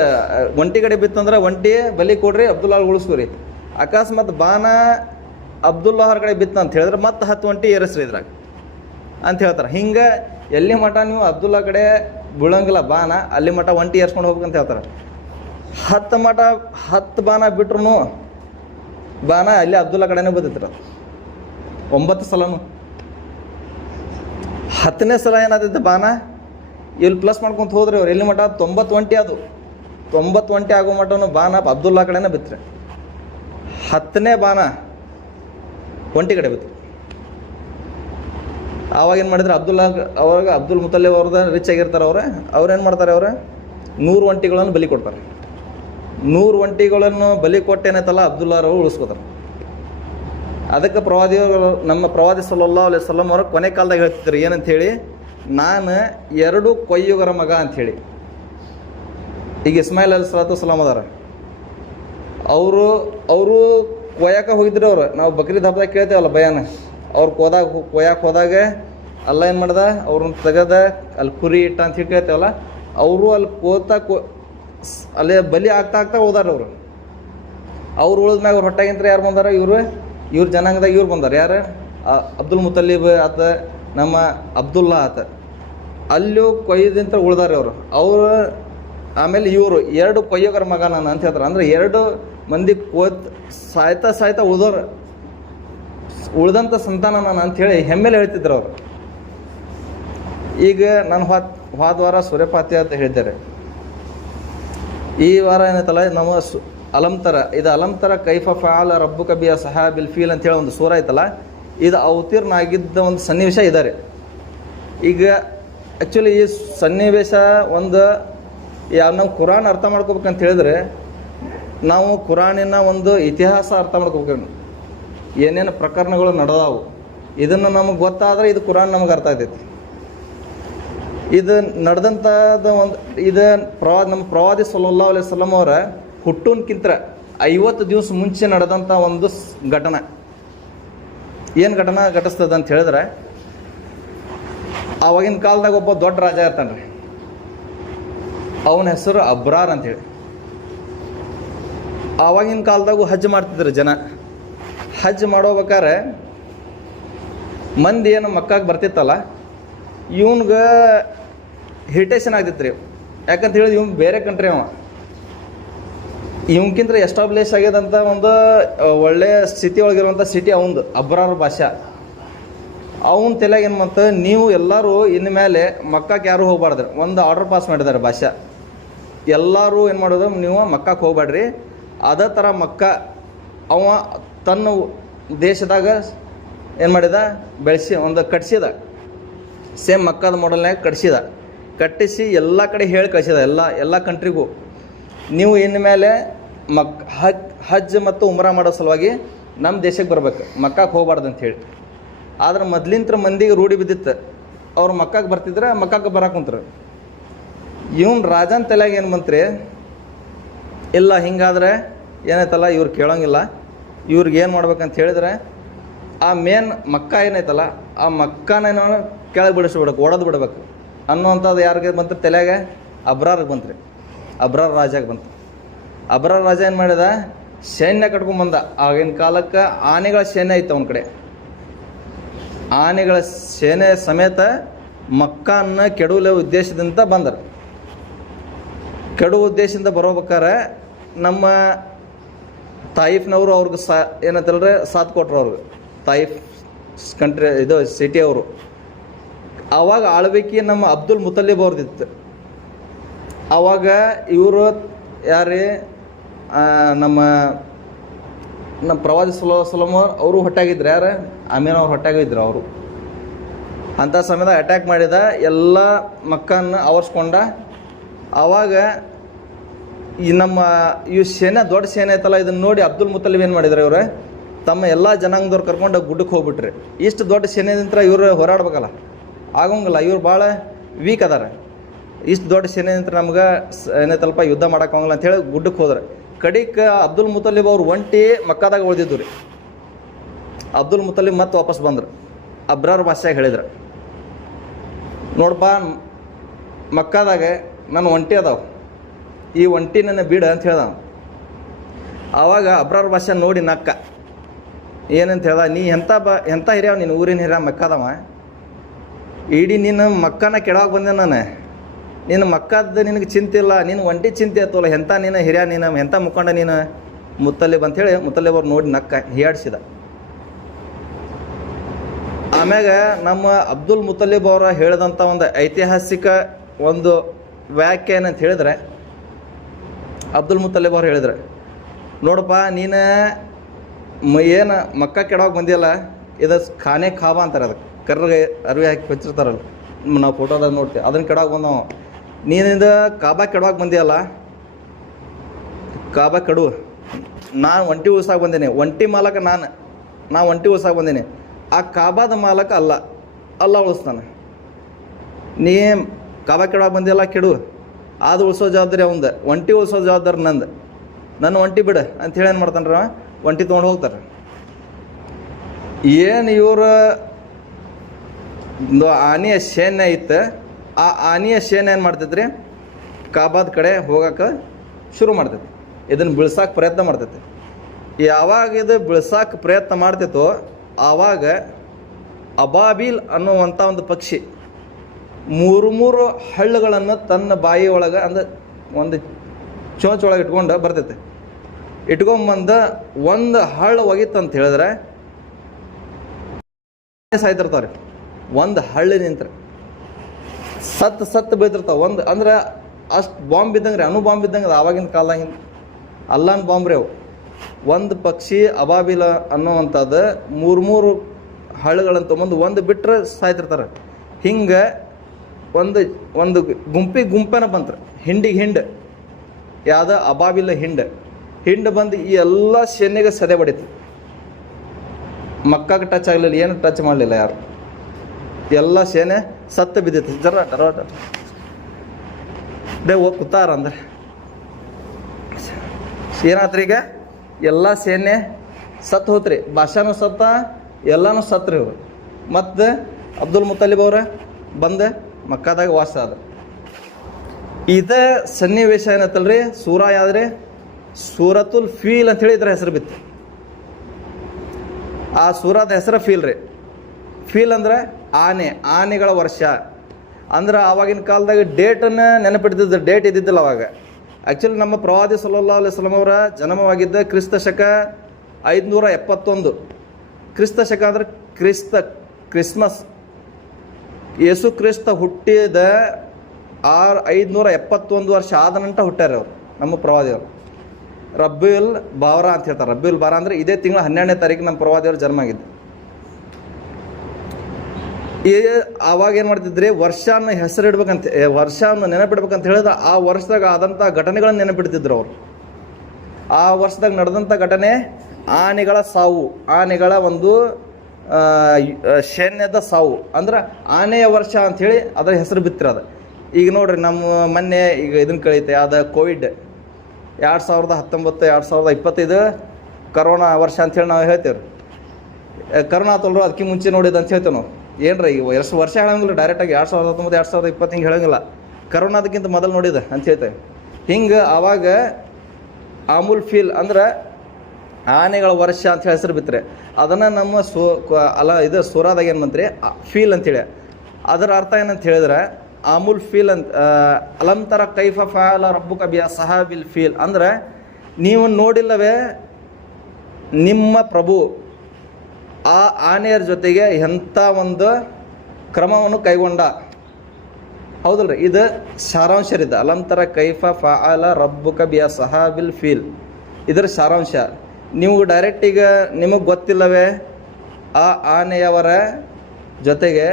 ಒಂಟಿ ಕಡೆ ಬಿತ್ತಂದ್ರೆ ಒಂಟಿ ಬಲಿ ಕೊಡ್ರಿ, ಅಬ್ದುಲ್ಲಾ ಉಳಿಸ್ಕೊರಿ. ಅಕಸ್ಮಾತ್ ಬಾಣ ಅಬ್ದುಲ್ಲಾ ಅವ್ರ ಕಡೆ ಬಿತ್ತ ಅಂತ ಹೇಳಿದ್ರೆ ಮತ್ತೆ 10 ಒಂಟಿ ಏರಿಸ್ರಿ ಇದ್ರಾಗ ಅಂತ ಹೇಳ್ತಾರೆ. ಹಿಂಗೆ ಎಲ್ಲಿ ಮಠ ನೀವು ಅಬ್ದುಲ್ಲಾ ಕಡೆ ಬೀಳಂಗಿಲ್ಲ ಬಾಣ, ಅಲ್ಲಿ ಮಠ ಒಂಟಿ ಏರ್ಸ್ಕೊಂಡು ಹೋಗ್ಬೇಕಂತ ಹೇಳ್ತಾರೆ. 10 ಮಠ 10 ಬಾಣ ಬಿಟ್ರು ಬಾಣ ಅಲ್ಲಿ ಅಬ್ದುಲ್ಲಾ ಕಡೆನೇ ಬರ್ತೈತ್ರ 9 ಸಲನು. 10ನೇ ಸಲ ಏನಾದೈತೆ ಬಾಣ ಇಲ್ಲಿ ಪ್ಲಸ್ ಮಾಡ್ಕೊಂತ ಹೋದ್ರಿ ಅವ್ರು, ಎಲ್ಲಿ ಮಠ 90 ಒಂಟಿ, ಅದು 90 ಒಂಟಿ ಆಗೋ ಮಟ್ಟನು ಬಾಣ ಅಬ್ದುಲ್ಲಾ ಕಡೆನೇ ಬಿತ್ತರೆ. 10ನೇ ಬಾಣ ಒಂಟಿ ಕಡೆ ಬಿತ್ತು. ಆವಾಗೇನು ಮಾಡಿದ್ರೆ ಅವಾಗ ಅಬ್ದುಲ್ ಮುತ್ತಲ್ಲಿಬ್ ಅವ್ರದ್ದು ರಿಚ್ ಆಗಿರ್ತಾರೆ ಅವ್ರೇನು ಮಾಡ್ತಾರೆ, 100 ಒಂಟಿಗಳನ್ನು ಬಲಿ ಕೊಡ್ತಾರೆ. 100 ಒಂಟಿಗಳನ್ನು ಬಲಿ ಕೊಟ್ಟೇನೈತಲ್ಲ ಅಬ್ದುಲ್ಲಾರವರು ಉಳಿಸ್ಕೋತಾರೆ. ಅದಕ್ಕೆ ನಮ್ಮ ಪ್ರವಾದಿ ಸಲ್ಲಲ್ಲಾಹು ಅಲೈಹಿ ವಸಲ್ಲಂ ಅವರು ಕೊನೆ ಕಾಲದಾಗ ಹೇಳ್ತಿದ್ರು ಏನಂಥೇಳಿ, ನಾನು 2 ಕೊಯ್ಯುಗರ ಮಗ ಅಂಥೇಳಿ. ಈಗ ಇಸ್ಮಾಯಿಲ್ ಅಲೈಹಿಸ್ಸಲಾತು ವಸ್ಸಲಾಮ್ ಅದಾರ, ಅವರು ಕೊಯ್ಯಾಕ ಹೋಗಿದ್ರು ಅವ್ರು. ನಾವು ಬಕ್ರೀದ್ ಹಬ್ಬದಾಗ ಕೇಳ್ತೇವಲ್ಲ ಬಯಾನ, ಅವ್ರು ಕೊಯ್ಯಾಕೆ ಹೋದಾಗ ಅಲ್ಲ ಏನು ಮಾಡ್ದ, ಅವ್ರನ್ನ ತೆಗದ ಅಲ್ಲಿ ಕುರಿ ಇಟ್ಟ ಅಂತ ಹೇಳಿ ಕೇಳ್ತೇವಲ್ಲ, ಅವರು ಅಲ್ಲಿ ಅಲ್ಲೇ ಬಲಿ ಆಗ್ತಾ ಹೋದಾರ ಅವ್ರು ಉಳಿದ್ಮ್ಯಾಗ ಅವ್ರು ಹೊಟ್ಟಾಗಿಂತ ಯಾರು ಬಂದಾರ, ಇವ್ರ ಜನಾಂಗದಾಗ ಇವ್ರು ಬಂದಾರ. ಯಾರು? ಅಬ್ದುಲ್ ಮುತ್ತಲ್ಲಿಬ್ ಆತ, ನಮ್ಮ ಅಬ್ದುಲ್ಲಾ ಆತ, ಅಲ್ಲೂ ಕೊಯ್ಯದಿಂತ ಉಳ್ದಾರೆ ಅವರು. ಆಮೇಲೆ ಇವರು 2 ಕೊಯ್ಯೋಗರ ಮಗ ನಾನು ಅಂತ ಹೇಳ್ತಾರೆ. ಅಂದರೆ 2 ಮಂದಿ ಸಾಯ್ತಾ ಉಳ್ದಂಥ ಸಂತಾನ ನಾನು ಅಂಥೇಳಿ ಹೆಮ್ಮೆಲೆ ಹೇಳ್ತಿದ್ರು ಅವರು. ಈಗ ನಾನು ಹೋದ ವಾರ ಸೂರ್ಯಪಾತಿ ಅಂತ ಹೇಳಿದ್ದಾರೆ. ಈ ವಾರ ಏನೈತಲ್ಲ ನಮ್ಮ ಅಲಂತರ, ಇದು ಅಲಂತರ ಕೈಫ ಫಾಲ ರಬ್ಬುಕ ಬಿ ಸಹಾಬಿಲ್ ಫೀಲ್ ಅಂತೇಳಿ ಒಂದು ಸೂರ ಐತಲ್ಲ, ಇದು ಅವತೀರ್ಣ ಆಗಿದ್ದ ಒಂದು ಸನ್ನಿವೇಶ ಇದ್ದಾರೆ. ಈಗ ಆ್ಯಕ್ಚುಲಿ ಈ ಸನ್ನಿವೇಶ ನಾವು ಕುರಾನ್ ಅರ್ಥ ಮಾಡ್ಕೋಬೇಕಂತ ಹೇಳಿದ್ರೆ ನಾವು ಕುರಾನಿನ ಒಂದು ಇತಿಹಾಸ ಅರ್ಥ ಮಾಡ್ಕೋಬೇಕು, ಏನೇನು ಪ್ರಕರಣಗಳು ನಡೆದಾವು ಇದನ್ನು ನಮಗೆ ಗೊತ್ತಾದರೆ ಇದು ಕುರಾನ್ ನಮಗೆ ಅರ್ಥ ಆಗ್ತೈತಿ. ಇದು ನಡೆದಂಥದ್ದು ನಮ್ಮ ಪ್ರವಾದಿ ಸಲ್ಲಲ್ಲಾಹು ಅಲೈಹಿ ವಸಲ್ಲಂ ಅವರ ಹುಟ್ಟುನ್ಕಿಂತ 50 ದಿವಸ ಮುಂಚೆ ನಡೆದಂಥ ಒಂದು ಘಟನೆ. ಏನು ಘಟನೆ ಘಟಿಸ್ತದೆ ಅಂತ ಹೇಳಿದ್ರೆ, ಆವಾಗಿನ ಕಾಲದಾಗ ಒಬ್ಬ ದೊಡ್ಡ ರಾಜ ಇರ್ತಾನೆ ರೀ, ಅವನ ಹೆಸರು ಅಬ್ರಾರ್ ಅಂಥೇಳಿ. ಆವಾಗಿನ ಕಾಲದಾಗೂ ಹಜ್ ಮಾಡ್ತಿದ್ರು ಜನ. ಹಜ್ ಮಾಡೋಬೇಕಾದ್ರೆ ಮಂದಿ ಏನು ಮಕ್ಕಾಗೆ ಬರ್ತಿತ್ತಲ್ಲ, ಇವನ್ಗೆ ಹಿರಿಟೇಷನ್ ಆಗ್ತಿತ್ತು ರೀ. ಯಾಕಂತ ಹೇಳಿದ್ರೆ ಇವ್ನು ಬೇರೆ ಕಂಟ್ರಿ ಅವ, ಇವನ್ಕಿಂತ ಎಸ್ಟಾಬ್ಲಿಷ್ ಆಗ್ಯದಂಥ ಒಂದು ಒಳ್ಳೆಯ ಸ್ಥಿತಿ ಒಳಗಿರುವಂಥ ಸಿಟಿ ಅವಂದು ಅಬ್ರಾರ್ ಭಾಷಾ. ಅವನ ತಲೆಗೆ ಏನು ಬಂತು, ನೀವು ಎಲ್ಲರೂ ಇನ್ನು ಮೇಲೆ ಮಕ್ಕಕ್ಕೆ ಯಾರೂ ಹೋಗ್ಬಾರ್ದು. ಒಂದು ಆರ್ಡರ್ ಪಾಸ್ ಮಾಡಿದ್ದಾರೆ ಭಾಷಾ, ಎಲ್ಲರೂ ಏನು ಮಾಡೋದು, ನೀವು ಮಕ್ಕಕ್ಕೆ ಹೋಗ್ಬೇಡ್ರಿ. ಅದೇ ಥರ ಮಕ್ಕ ಅವ ತನ್ನ ದೇಶದಾಗ ಏನು ಮಾಡಿದ, ಬೆಳೆಸಿ ಒಂದು ಕಟ್ಸಿದ, ಸೇಮ್ ಮಕ್ಕದ ಮಾಡೆಲ್ನಾಗ ಕಟ್ಟಿಸಿ ಎಲ್ಲ ಕಡೆ ಹೇಳಿ ಕಳಿಸಿದ, ಎಲ್ಲ ಕಂಟ್ರಿಗೂ ನೀವು ಇನ್ನು ಮೇಲೆ ಹಜ್ ಮತ್ತು ಉಮ್ರಾ ಮಾಡೋ ಸಲುವಾಗಿ ನಮ್ಮ ದೇಶಕ್ಕೆ ಬರ್ಬೇಕು, ಮಕ್ಕಕ್ಕೆ ಹೋಗ್ಬಾರ್ದು ಅಂಥೇಳಿ. ಆದ್ರೆ ಮೊದ್ಲಿಂತ್ರ ಮಂದಿಗೆ ರೂಢಿ ಬಿದ್ದಿತ್ತು, ಅವ್ರು ಮಕ್ಕಕ್ಕೆ ಬರ್ತಿದ್ರೆ ಮಕ್ಕಕ್ಕೆ ಬರಕ್ಕೆ ಕುಂತ್ರು. ಇವನ್ ರಾಜನ ತಲೆಯಾಗ ಏನು ಬಂತ್ರಿ, ಇಲ್ಲ ಹಿಂಗಾದ್ರೆ ಏನಾಯ್ತಲ್ಲ ಇವ್ರು ಕೇಳೋಂಗಿಲ್ಲ, ಇವ್ರಿಗೆ ಏನು ಮಾಡ್ಬೇಕಂತ ಹೇಳಿದ್ರೆ ಆ ಮೇನ್ ಮಕ್ಕ ಏನೈತಲ್ಲ ಆ ಮಕ್ಕನೇನೋ ಕೆಳಗೆ ಬಿಡಿಸ್ಬಿಡ್ಬೇಕು, ಒಡೆದು ಬಿಡ್ಬೇಕು ಅನ್ನುವಂಥದ್ದು ಯಾರಿಗೆ ಬಂತು ತಲೆಯಾಗ, ಅಬ್ರಾರ್ಗೆ ಬಂತ್ರಿ. ಅಬ್ರಾರ್ ರಾಜಾಗೆ ಬಂತು. ಅಬ್ರಾರ್ ರಾಜ ಏನು ಮಾಡಿದ, ಸೈನ್ಯ ಕಟ್ಕೊಂಡ್ಬಂದ. ಆಗಿನ ಕಾಲಕ್ಕೆ ಆನೆಗಳ ಸೈನ್ಯ ಇತ್ತು ಅವನ ಕಡೆ. ಆನೆಗಳ ಸೇನೆ ಸಮೇತ ಮಕ್ಕನ್ನ ಕೆಡುವ ಉದ್ದೇಶದಿಂದ ಬಂದರು. ಕೆಡುವ ಉದ್ದೇಶದಿಂದ ಬರೋಬೇಕಾರೆ ನಮ್ಮ ತಾಯಿಫ್ನವರು ಅವ್ರಿಗೆ ಏನಂತಲ್ರಿ ಸಾಥ್ ಕೊಟ್ರು. ಅವ್ರಿಗೆ ತಾಯಿಫ್ ಕಂಟ್ರಿ ಇದು ಸಿಟಿ ಅವರು. ಆವಾಗ ಆಳ್ವಿಕೆ ನಮ್ಮ ಅಬ್ದುಲ್ ಮುತಲ್ಲಿಬ್ ಅವ್ರದ್ದಿತ್ತು. ಆವಾಗ ಇವರು ಯಾರೇ ನಮ್ಮ ಪ್ರವಾದಿ ಸಲ್ಲಲ್ಲಾಹು ಅವರು ಹೊಟ್ಟಾಗಿದ್ರು. ಯಾರು ಅಮೀನ್ ಅವ್ರು ಹೊಟ್ಟಾಗಿದ್ರು. ಅವರು ಅಂಥ ಸಮಯದ ಅಟ್ಯಾಕ್ ಮಾಡಿದ, ಎಲ್ಲ ಮಕ್ಕನ್ನು ಆವರಿಸ್ಕೊಂಡ. ಆವಾಗ ಈ ನಮ್ಮ ಇವು ಸೇನೆ ದೊಡ್ಡ ಸೇನೆ ಐತಲ್ಲ, ಇದನ್ನು ನೋಡಿ ಅಬ್ದುಲ್ ಮುತಲ್ಲಿಬ್ ಏನು ಮಾಡಿದ್ರು, ಇವರು ತಮ್ಮ ಎಲ್ಲ ಜನಾಂಗದವ್ರು ಕರ್ಕೊಂಡು ಗುಡ್ಡಕ್ಕೆ ಹೋಗ್ಬಿಟ್ರಿ. ಇಷ್ಟು ದೊಡ್ಡ ಸೇನೆದಿಂತ್ರ ಇವರು ಹೋರಾಡ್ಬೇಕಲ್ಲ, ಆಗೋಂಗಿಲ್ಲ, ಇವ್ರು ಭಾಳ ವೀಕ್ ಅದಾರ. ಇಷ್ಟು ದೊಡ್ಡ ಸೇನೆದಿಂತ್ರ ನಮ್ಗೆ ಏನೈತಲ್ಪ ಯುದ್ಧ ಮಾಡೋಕ್ಕಾಗಲ್ಲ ಅಂಥೇಳಿ ಗುಡ್ಡಕ್ಕೆ ಹೋದ್ರೆ. ಕಡಿಕ್ ಅಬ್ದುಲ್ ಮುತಲ್ಲಿಬ್ ಅವ್ರು ಒಂಟಿ ಮಕ್ಕದಾಗ ಉಳಿದಿದ್ದು ರೀ. ಅಬ್ದುಲ್ ಮುತಲ್ಲಿಬ್ ಮತ್ತೆ ವಾಪಸ್ ಬಂದರು. ಅಬ್ರಾರ್ ಭಾಷೆಯಾಗ ಹೇಳಿದ್ರು, ನೋಡಪ್ಪ ಮಕ್ಕದಾಗ ನನ್ನ ಒಂಟಿ ಅದಾವ, ಈ ಒಂಟಿ ನನ್ನ ಬಿಡ ಅಂತ ಹೇಳ್ದ. ಆವಾಗ ಅಬ್ರಾರ್ ಭಾಷೆ ನೋಡಿ ನಕ್ಕ, ಏನಂತ ಹೇಳ್ದ, ನೀ ಎಂಥ ಹಿರಿಯವ, ನೀನು ಊರಿನ ಹಿರಿಯ ಮಕ್ಕದವ, ಇಡೀ ನೀನು ಮಕ್ಕನ ಕೆಡವಾಗ ಬಂದೆ ನಾನು, ನೀನು ಮಕ್ಕದ ನಿನಗೆ ಚಿಂತೆ ಇಲ್ಲ, ನೀನು ಒಂಟಿ ಚಿಂತೆ ಆಯ್ತಲ್ಲ, ಎಂಥ ನೀನು ಹಿರಿಯ, ನೀನು ಎಂಥ ಮುಖಂಡ ನೀನು ಮುತ್ತಲ್ಲಿಬ್ ಅಂಥೇಳಿ ಮುತ್ತಲ್ಲಿಬ್ ಅವ್ರು ನೋಡಿ ನಕ್ಕ ಹೀಯಾಡಿಸಿದ. ಆಮ್ಯಾಗ ನಮ್ಮ ಅಬ್ದುಲ್ ಮುತಲ್ಲಿಬ್ ಅವರ ಹೇಳಿದಂಥ ಒಂದು ಐತಿಹಾಸಿಕ ಒಂದು ವ್ಯಾಖ್ಯೆ ಏನಂತ ಹೇಳಿದ್ರೆ, ಅಬ್ದುಲ್ ಮುತಲ್ಲಿಬ್ ಅವ್ರು ಹೇಳಿದ್ರೆ, ನೋಡಪ್ಪ ನೀನು ಏನು ಮಕ್ಕ ಕೆಡವಾಗ ಬಂದಿಯಲ್ಲ, ಇದು ಖಾನೆ ಖಾಬಾ ಅಂತಾರೆ. ಅದಕ್ಕೆ ಕರ್ರಗೆ ಅರಿವಿ ಹಾಕಿ ಹಚ್ಚಿರ್ತಾರಲ್ಲ, ನಾವು ಫೋಟೋದಾಗ ನೋಡ್ತೀವಿ, ಅದನ್ನು ಕೆಡವಾಗ ಬಂದವ. ನೀನಿಂದ ಕಾಬಾ ಕೆಡವಾಗ ಬಂದಿಯಲ್ಲ, ಕಾಬಾ ಕೆಡು, ನಾನು ಒಂಟಿ ಉಳ್ಸಾಗ ಬಂದೇನೆ, ಒಂಟಿ ಮಾಲಕ ನಾ ಒಂಟಿ ಉಳ್ಸಾಗ ಬಂದೇನೆ, ಆ ಕಾಬಾದ ಮಾಲಕ ಅಲ್ಲ ಉಳಿಸ್ತಾನೆ. ನೀ ಕಾಬಾ ಕೆಡವಾಗ ಬಂದಿಯಲ್ಲ, ಕೆಡು, ಅದು ಉಳಿಸೋ ಜವಾಬ್ದಾರಿ ಅವಂದ, ಒಂಟಿ ಉಳಿಸೋ ಜವಾಬ್ದಾರಿ ನಂದು, ನನ್ನ ಒಂಟಿ ಬಿಡು ಅಂಥೇಳಿ ಏನು ಮಾಡ್ತಾನ್ರ, ಒಂಟಿ ತೊಗೊಂಡು ಹೋಗ್ತಾರೆ. ಏನು ಇವರು ಆನೆಯ ಸೈನ್ಯ ಇತ್ತು, ಆ ಆನೆಯ ಸೈನ್ಯ ಏನು ಮಾಡ್ತೈತ್ರಿ, ಕಾಬಾದ ಕಡೆ ಹೋಗಕ್ಕೆ ಶುರು ಮಾಡ್ತೈತಿ, ಇದನ್ನು ಬಿಳ್ಸಕ್ಕೆ ಪ್ರಯತ್ನ ಮಾಡ್ತೈತಿ. ಯಾವಾಗ ಇದು ಬಿಳ್ಸಕ್ಕೆ ಪ್ರಯತ್ನ ಮಾಡ್ತೈತೋ ಆವಾಗ ಅಬಾಬಿಲ್ ಅನ್ನುವಂಥ ಒಂದು ಪಕ್ಷಿ ಮೂರು ಹಳ್ಳುಗಳನ್ನು ತನ್ನ ಬಾಯಿ ಒಳಗೆ ಅಂದ್ರೆ ಒಂದು ಚೋಚೊಳಗೆ ಇಟ್ಕೊಂಡು ಬರ್ತೈತೆ. ಇಟ್ಕೊಂಬಂದ ಒಂದು ಹಳ್ಳು ಒಗಿತ್ತು ಅಂತ ಹೇಳಿದ್ರೆ ಸಾಯ್ತಿರ್ತಾವ್ರಿ. ಒಂದು ಹಳ್ಳಿ ನಿಂತ್ರೆ ಸತ್ತು ಬೀಳ್ತಿರ್ತಾವೆ. ಒಂದು ಅಂದ್ರೆ ಅಷ್ಟು ಬಾಂಬ್ ಬಿದ್ದಂಗೆ ರೀ, ಬಾಂಬ್ ಬಿದ್ದಂಗೆ ಅದು ಆವಾಗಿನ ಕಾಲದಾಗಿನ ಅಲ್ಲನ್ ಬಾಂಬ್ ರೀ ಅವು. ಒಂದು ಪಕ್ಷಿ ಅಬಾಬಿಲ ಅನ್ನುವಂಥದ್ದು ಮೂರು ಹಳ್ಳುಗಳನ್ನು ತೊಗೊಂಡು ಒಂದು ಬಿಟ್ಟರೆ ಸಾಯ್ತಿರ್ತಾರೆ. ಹಿಂಗೆ ಒಂದು ಗುಂಪೇನ ಬಂತ್ರಿ, ಹಿಂಡಿಗೆ ಹಿಂಡು, ಯಾವ್ದು ಅಬಾಬಿಲ ಹಿಂಡು ಬಂದು ಈ ಎಲ್ಲ ಸೈನ್ಯಗೆ ಸದೆ ಬಡಿತು. ಮಕ್ಕಾಗೆ ಟಚ್ ಆಗಲಿಲ್ಲ, ಏನು ಟಚ್ ಮಾಡಲಿಲ್ಲ ಯಾರು, ಎಲ್ಲ ಸೇನೆ ಸತ್ತು ಬಿದ್ದಿತ್ತು. ಕೂತಾರ ಅಂದ್ರೆ ಏನಾತ್ರಿ, ಈಗ ಎಲ್ಲ ಸೇನೆ ಸತ್ತು ಹೋತ್ರಿ, ಭಾಷಾನು ಸತ್ತ, ಎಲ್ಲನೂ ಸತ್ರಿ ಇವರು. ಮತ್ತು ಅಬ್ದುಲ್ ಮುತಲ್ಲಿಬ್ ಅವ್ರ ಬಂದು ಮಕ್ಕಾದಾಗ ವಾಸ ಅದ. ಇದೇ ಸನ್ನಿವೇಶ ಏನತ್ತಲ್ರಿ, ಸೂರ ಯಾವ್ದ್ರಿ, ಸೂರತುಲ್ ಫೀಲ್ ಅಂತ ಹೇಳಿ ಇದ್ರ ಹೆಸರು ಬಿತ್ತು. ಆ ಸೂರದ ಹೆಸರು ಫೀಲ್ ರೀ. ಫೀಲ್ ಅಂದ್ರೆ ಆನೆಗಳ ವರ್ಷ ಅಂದ್ರೆ ಆವಾಗಿನ ಕಾಲದಾಗ ಡೇಟನ್ನು ನೆನಪಿಡ್ತಿದ್ದ ಡೇಟ್ ಇದ್ದಿದ್ದಿಲ್ಲ ಅವಾಗ. ಆ್ಯಕ್ಚುಲಿ ನಮ್ಮ ಪ್ರವಾದಿ ಸಲ್ಲಲ್ಲಾಹು ಅಲೈಹಿ ವಸಲ್ಲಂ ಅವರ ಜನ್ಮವಾಗಿದ್ದ ಕ್ರಿಸ್ತ ಶಕ 571. ಕ್ರಿಸ್ತ ಶಕ ಅಂದ್ರೆ ಕ್ರಿಸ್ಮಸ್. ಯೇಸು ಕ್ರಿಸ್ತ ಹುಟ್ಟಿದ 571 ವರ್ಷ ಆದ ನಂತರ ಹುಟ್ಟ್ಯಾರ ಅವರು ನಮ್ಮ ಪ್ರವಾದಿಯವರು. ರಬ್ಬಿಯುಲ್ ಬಾರ ಅಂತ ಹೇಳ್ತಾರೆ. ರಬ್ಬಿಯುಲ್ ಬಾರ ಅಂದರೆ ಇದೇ ತಿಂಗಳ 12ನೇ ತಾರೀಕು ನಮ್ಮ ಪ್ರವಾದಿಯವರು ಜನ್ಮ ಆಗಿದ್ದು. ಆವಾಗ ಏನು ಮಾಡ್ತಿದ್ರಿ, ವರ್ಷನ ಹೆಸರಿಡ್ಬೇಕಂತ, ವರ್ಷವನ್ನು ನೆನಪಿಡ್ಬೇಕಂತ ಹೇಳಿದ್ರೆ ಆ ವರ್ಷದಾಗ ಆದಂಥ ಘಟನೆಗಳನ್ನು ನೆನಪಿಡ್ತಿದ್ರು ಅವರು. ಆ ವರ್ಷದಾಗ ನಡೆದಂಥ ಘಟನೆ ಆನೆಗಳ ಸಾವು, ಆನೆಗಳ ಒಂದು ಸೈನ್ಯದ ಸಾವು ಅಂದ್ರೆ ಆನೆಯ ವರ್ಷ ಅಂಥೇಳಿ ಅದರ ಹೆಸರು ಬಿತ್ತಿರೋದು. ಈಗ ನೋಡ್ರಿ, ನಮ್ಮ ಮೊನ್ನೆ ಈಗ ಇದನ್ನು ಕಳೀತೆ ಅದು ಕೋವಿಡ್ 2019 2025 ಕರೋನಾ ವರ್ಷ ಅಂಥೇಳಿ ನಾವು ಹೇಳ್ತೇವೆ. ಕರೋನಾ ತೊಲ್ರು ಅದಕ್ಕೆ ಮುಂಚೆ ನೋಡಿದ್ದು ಅಂತ ಹೇಳ್ತೇವೆ ನಾವು. ಏನ್ರಿ ಈಗ ಎಷ್ಟು ವರ್ಷ ಹೇಳಂಗಿಲ್ಲ, ಡೈರೆಕ್ಟಾಗಿ 2019 2020 ಹಿಂಗೆ ಹೇಳೋಂಗಿಲ್ಲ. ಕರೋನಾದಕ್ಕಿಂತ ಮೊದಲು ನೋಡಿದೆ ಅಂತ ಹೇಳ್ತೇವೆ. ಹಿಂಗೆ ಆವಾಗ ಆಮೂಲ್ ಫೀಲ್ ಅಂದ್ರೆ ಆನೆಗಳ ವರ್ಷ ಅಂತ ಹೇಳಿ ಹೆಸರು ಬಿತ್ತರೆ ಅದನ್ನು ನಮ್ಮ ಇದು ಸೂರಾದಾಗ ಏನು ಬಂತ್ರಿ ಫೀಲ್ ಅಂತೇಳಿ. ಅದರ ಅರ್ಥ ಏನಂತ ಹೇಳಿದ್ರೆ ಆಮೂಲ್ ಫೀಲ್ ಅಂತ ಅಲಂತರ ಕೈಫ ಫಾಲ ರಬ್ಬುಕ ಬಿ ಸಹಾಬಿಲ್ ಫೀಲ್ ಅಂದ್ರೆ ನೀವು ನೋಡಿಲ್ಲವೇ ನಿಮ್ಮ ಪ್ರಭು ಆ ಆನೆಯರ ಜೊತೆಗೆ ಎಂಥ ಒಂದು ಕ್ರಮವನ್ನು ಕೈಗೊಂಡ. ಹೌದಲ್ರಿ, ಇದು ಸಾರಾಂಶರಿದ್ದ ಅಲಂತರ ಕೈಫ ಫಾಲ ರಬ್ಬುಕ ಬಿ ಸಹಾಬಿಲ್ ಫೀಲ್. ಇದರ ಸಾರಾಂಶ ನೀವು ಡೈರೆಕ್ಟ್ ಈಗ ನಿಮಗೆ ಗೊತ್ತಿಲ್ಲವೇ ಆ ಆನೆಯವರ ಜೊತೆಗೆ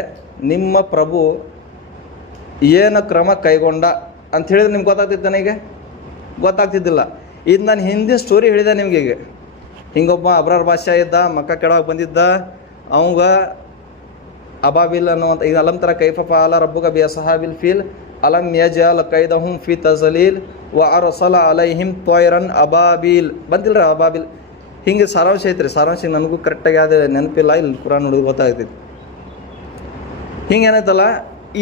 ನಿಮ್ಮ ಪ್ರಭು ಏನು ಕ್ರಮ ಕೈಗೊಂಡ ಅಂತ ಹೇಳಿದ್ರೆ ನಿಮ್ಗೆ ಗೊತ್ತಾಗ್ತಿತ್ತು. ನನಗೆ ಗೊತ್ತಾಗ್ತಿದ್ದಿಲ್ಲ. ಇದು ನಾನು ಹಿಂದಿನ ಸ್ಟೋರಿ ಹೇಳಿದೆ ನಿಮಗೆ. ಈಗ ಹಿಂಗೊಬ್ಬ ಅಬ್ರಾರ್ ಬಾದ್ಶಾ ಇದ್ದ, ಮಕ್ಕ ಕೆಳಗೆ ಬಂದಿದ್ದ. ಅವಂಗ ಅಬಾಬಿಲ್ ಅನ್ನುವಂಥ ಈಗ ಅಲಂತರ ಕೈಫ ಫಾಲ ರಬ್ಬುಕ ಬಿ ಸಹಾಬಿಲ್ ಫೀಲ್ ಅಲಂ ಯಜಅಲ್ ಕೈದಹುಂ ಫಿ ತಜಲೀಲ್ ವ ಅರ್ಸಲ ಅಲೈಹಿಂ ತ್ವಯ್ರನ್ ಅಬಾಬಿಲ್ ಬಂದಿಲ್ಲ ರೀ ಅಬಾಬಿಲ್. ಹಿಂಗೆ ಸಾರಾಂಶ ಐತ್ರಿ. ಸಾರಾಂಶ ನನಗೂ ಕರೆಕ್ಟಾಗಿ ಯಾವ್ದು ನೆನಪಿಲ್ಲ, ಇಲ್ಲಿ ಕುರಾನ್ ನೋಡಿದ್ರೆ ಗೊತ್ತಾಗ್ತೈತಿ. ಹಿಂಗೆ ಏನೈತಲ್ಲ,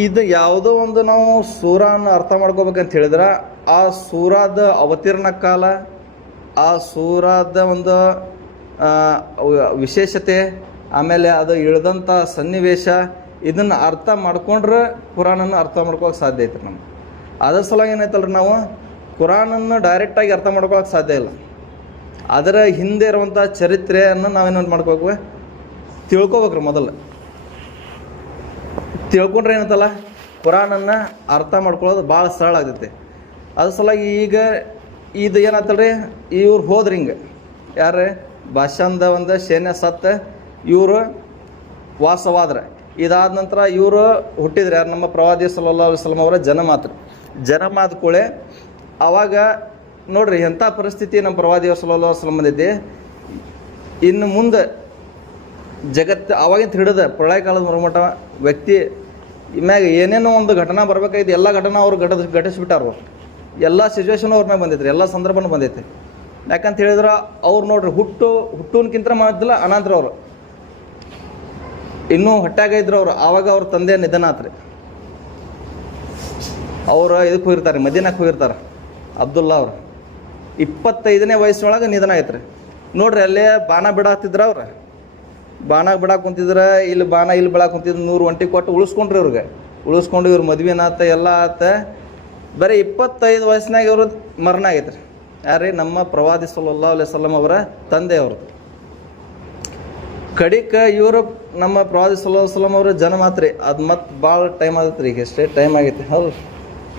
ಇದು ಯಾವುದೋ ಒಂದು ನಾವು ಸೂರಾನ ಅರ್ಥ ಮಾಡ್ಕೋಬೇಕಂತ ಹೇಳಿದ್ರೆ ಆ ಸೂರಾದ ಅವತೀರ್ಣ ಕಾಲ, ಆ ಸೂರಾದ ಒಂದು ವಿಶೇಷತೆ, ಆಮೇಲೆ ಅದು ಇಳಿದಂಥ ಸನ್ನಿವೇಶ, ಇದನ್ನು ಅರ್ಥ ಮಾಡ್ಕೊಂಡ್ರೆ ಕುರಾನನ್ನು ಅರ್ಥ ಮಾಡ್ಕೋಕ್ಕೆ ಸಾಧ್ಯ ಐತ್ರಿ ನಮ್ಗೆ. ಅದ್ರ ಸಲುವಾಗಿ ಏನೈತಲ್ರಿ, ನಾವು ಕುರಾನನ್ನು ಡೈರೆಕ್ಟಾಗಿ ಅರ್ಥ ಮಾಡ್ಕೊಳಕ್ಕೆ ಸಾಧ್ಯ ಇಲ್ಲ. ಅದರ ಹಿಂದೆ ಇರುವಂಥ ಚರಿತ್ರೆಯನ್ನು ನಾವೇನು ಮಾಡ್ಕೋಬೇಕು, ತಿಳ್ಕೊಬೇಕ್ರಿ. ಮೊದಲು ತಿಳ್ಕೊಂಡ್ರೆ ಏನಂತಲ್ಲ ಕುರಾನನ್ನು ಅರ್ಥ ಮಾಡ್ಕೊಳ್ಳೋದು ಭಾಳ ಸರಳ ಆಗ್ತೈತೆ. ಅದ್ರ ಸಲುವಾಗಿ ಈಗ ಇದು ಏನಾಗ್ತಲ್ರಿ, ಇವ್ರು ಹೋದ್ರಿ ಹಿಂಗೆ ಯಾರು ಬಾದ್ಶಾಂದ ಒಂದು ಸೈನ್ಯ ಸತ್ತ ಇವರು ವಾಸವಾದ್ರೆ, ಇದಾದ ನಂತರ ಇವರು ಹುಟ್ಟಿದ್ರೆ ಯಾರು ನಮ್ಮ ಪ್ರವಾದಿ ಸಲ್ಲಲ್ಲಾಹು ಅಲೈಹಿ ವಸಲ್ಲಂ ಅವರ ಜನ್ಮ ಆದ ಕೂಡಲೇ ಆವಾಗ ನೋಡ್ರಿ ಎಂಥ ಪರಿಸ್ಥಿತಿ ನಮ್ಮ ಪ್ರವಾದಿ ಸಲ್ಲಲ್ಲಾಹು ಅಲೈಹಿ ವಸಲ್ಲಂ ಬಂದೈತಿ. ಇನ್ನು ಮುಂದೆ ಜಗತ್ತು ಆವಾಗಿಂತ ಹಿಡಿದ ಪ್ರಳಯ ಕಾಲದ ಮರುಮಠ ವ್ಯಕ್ತಿ ಮ್ಯಾಗ ಏನೇನೋ ಒಂದು ಘಟನಾ ಬರ್ಬೇಕಾಯ್ತು, ಎಲ್ಲ ಘಟನಾ ಅವ್ರು ಘಟಿಸ್ಬಿಟ್ಟಾರು. ಎಲ್ಲ ಸಿಚುವೇಶನ್ ಅವ್ರ ಮ್ಯಾಗ ಬಂದೈತ್ರಿ, ಎಲ್ಲ ಸಂದರ್ಭನೂ ಬಂದೈತಿ. ಯಾಕಂತ ಹೇಳಿದ್ರೆ ಅವ್ರು ನೋಡ್ರಿ ಹುಟ್ಟುನ್ಕಿಂತ ಮಾಡಿದ್ದಿಲ್ಲ ಅನಂತರ ಅವರು ಇನ್ನೂ ಹೊಟ್ಟಾಗ ಇದ್ರು ಅವರು. ಆವಾಗ ಅವ್ರ ತಂದೆ ನಿಧನ ಆತ್ರಿ. ಅವ್ರು ಇದಕ್ಕೆ ಹೋಗಿರ್ತಾರೆ, ಮದೀನಕ್ಕೆ ಹೋಗಿರ್ತಾರೆ. ಅಬ್ದುಲ್ಲಾ ಅವರು 25ನೇ ವಯಸ್ಸೊಳಗೆ ನಿಧನ ಆಯ್ತು ರೀ. ನೋಡ್ರಿ ಅಲ್ಲೇ ಬಾಣ ಬಿಡಾಕ್ತಿದ್ರ ಅವ್ರು. ಬಾಣ ಬಿಡಾಕ್ ಕುಂತಿದ್ರೆ ಇಲ್ಲಿ ಬಾಣ ಇಲ್ಲಿ ಬಿಡಾಕ್ ಕುಂತಿದ್ರು. 100 ಒಂಟಿ ಕೊಟ್ಟು ಉಳಿಸ್ಕೊಂಡ್ರಿ ಇವ್ರಿಗೆ. ಉಳಿಸ್ಕೊಂಡು ಇವ್ರ ಮದ್ವೆನ ಆತ ಎಲ್ಲ ಆತ. ಬರೀ 25 ವಯಸ್ಸಿನಾಗ ಇವ್ರ ಮರಣ ಆಗೈತೆ ರೀ. ಯಾರೀ ನಮ್ಮ ಪ್ರವಾದಿ ಸಲ್ಲಲ್ಲಾಹು ಅಲೈಹಿ ವಸಲ್ಲಂ ಅವರ ತಂದೆ ಅವ್ರದ್ದು. ಕಡಿಕ ಇವರು ನಮ್ಮ ಪ್ರವಾದಿ ಸಲ್ಲಲ್ಲಾಹು ಅಲೈಹಿ ವಸಲ್ಲಂ ಅವರ ಜನ್ಮ ಆತ್ರಿ. ಅದು ಮತ್ತೆ ಭಾಳ ಟೈಮ್ ಆಗೈತೆ ರೀ. ಈಗ ಎಷ್ಟೇ ಟೈಮ್ ಆಗೈತೆ. ಹೌದು,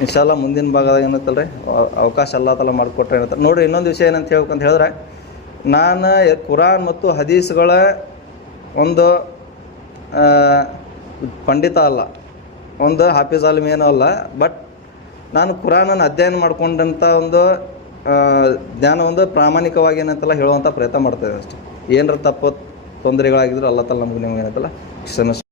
ಇನ್ಶಾಲ್ಲ ಮುಂದಿನ ಭಾಗದಾಗ ಏನತ್ತಲ್ಲ ರೀ ಅವಕಾಶ ಅಲ್ಲಾ ತಲ ಮಾಡಿಕೊಟ್ರೆ ಏನಂತ ನೋಡಿರಿ. ಇನ್ನೊಂದು ವಿಷಯ ಏನಂತ ಹೇಳ್ಬೇಕಂತ ಹೇಳಿದ್ರೆ, ನಾನು ಕುರಾನ್ ಮತ್ತು ಹದೀಸ್ಗಳ ಒಂದು ಪಂಡಿತ ಅಲ್ಲ, ಒಂದು ಹಾಫಿಜ್ ಆಲಿಮ್ ಏನೂ ಅಲ್ಲ. ಬಟ್ ನಾನು ಕುರಾನನ್ನು ಅಧ್ಯಯನ ಮಾಡ್ಕೊಂಡಂಥ ಒಂದು ಜ್ಞಾನ ಒಂದು ಪ್ರಾಮಾಣಿಕವಾಗಿ ಏನಂತಲ್ಲ ಹೇಳುವಂಥ ಪ್ರಯತ್ನ ಮಾಡ್ತಾಯಿದ್ದೆ ಅಷ್ಟೇ. ಏನರ ತಪ್ಪು ತೊಂದರೆಗಳಾಗಿದ್ರು ಅಲ್ಲ ತಲ್ಲ ನಮ್ಗೆ ನಿಮ್ಗೆ ಏನಂತಲ್ಲ ಕ್ಷಮಿಸ್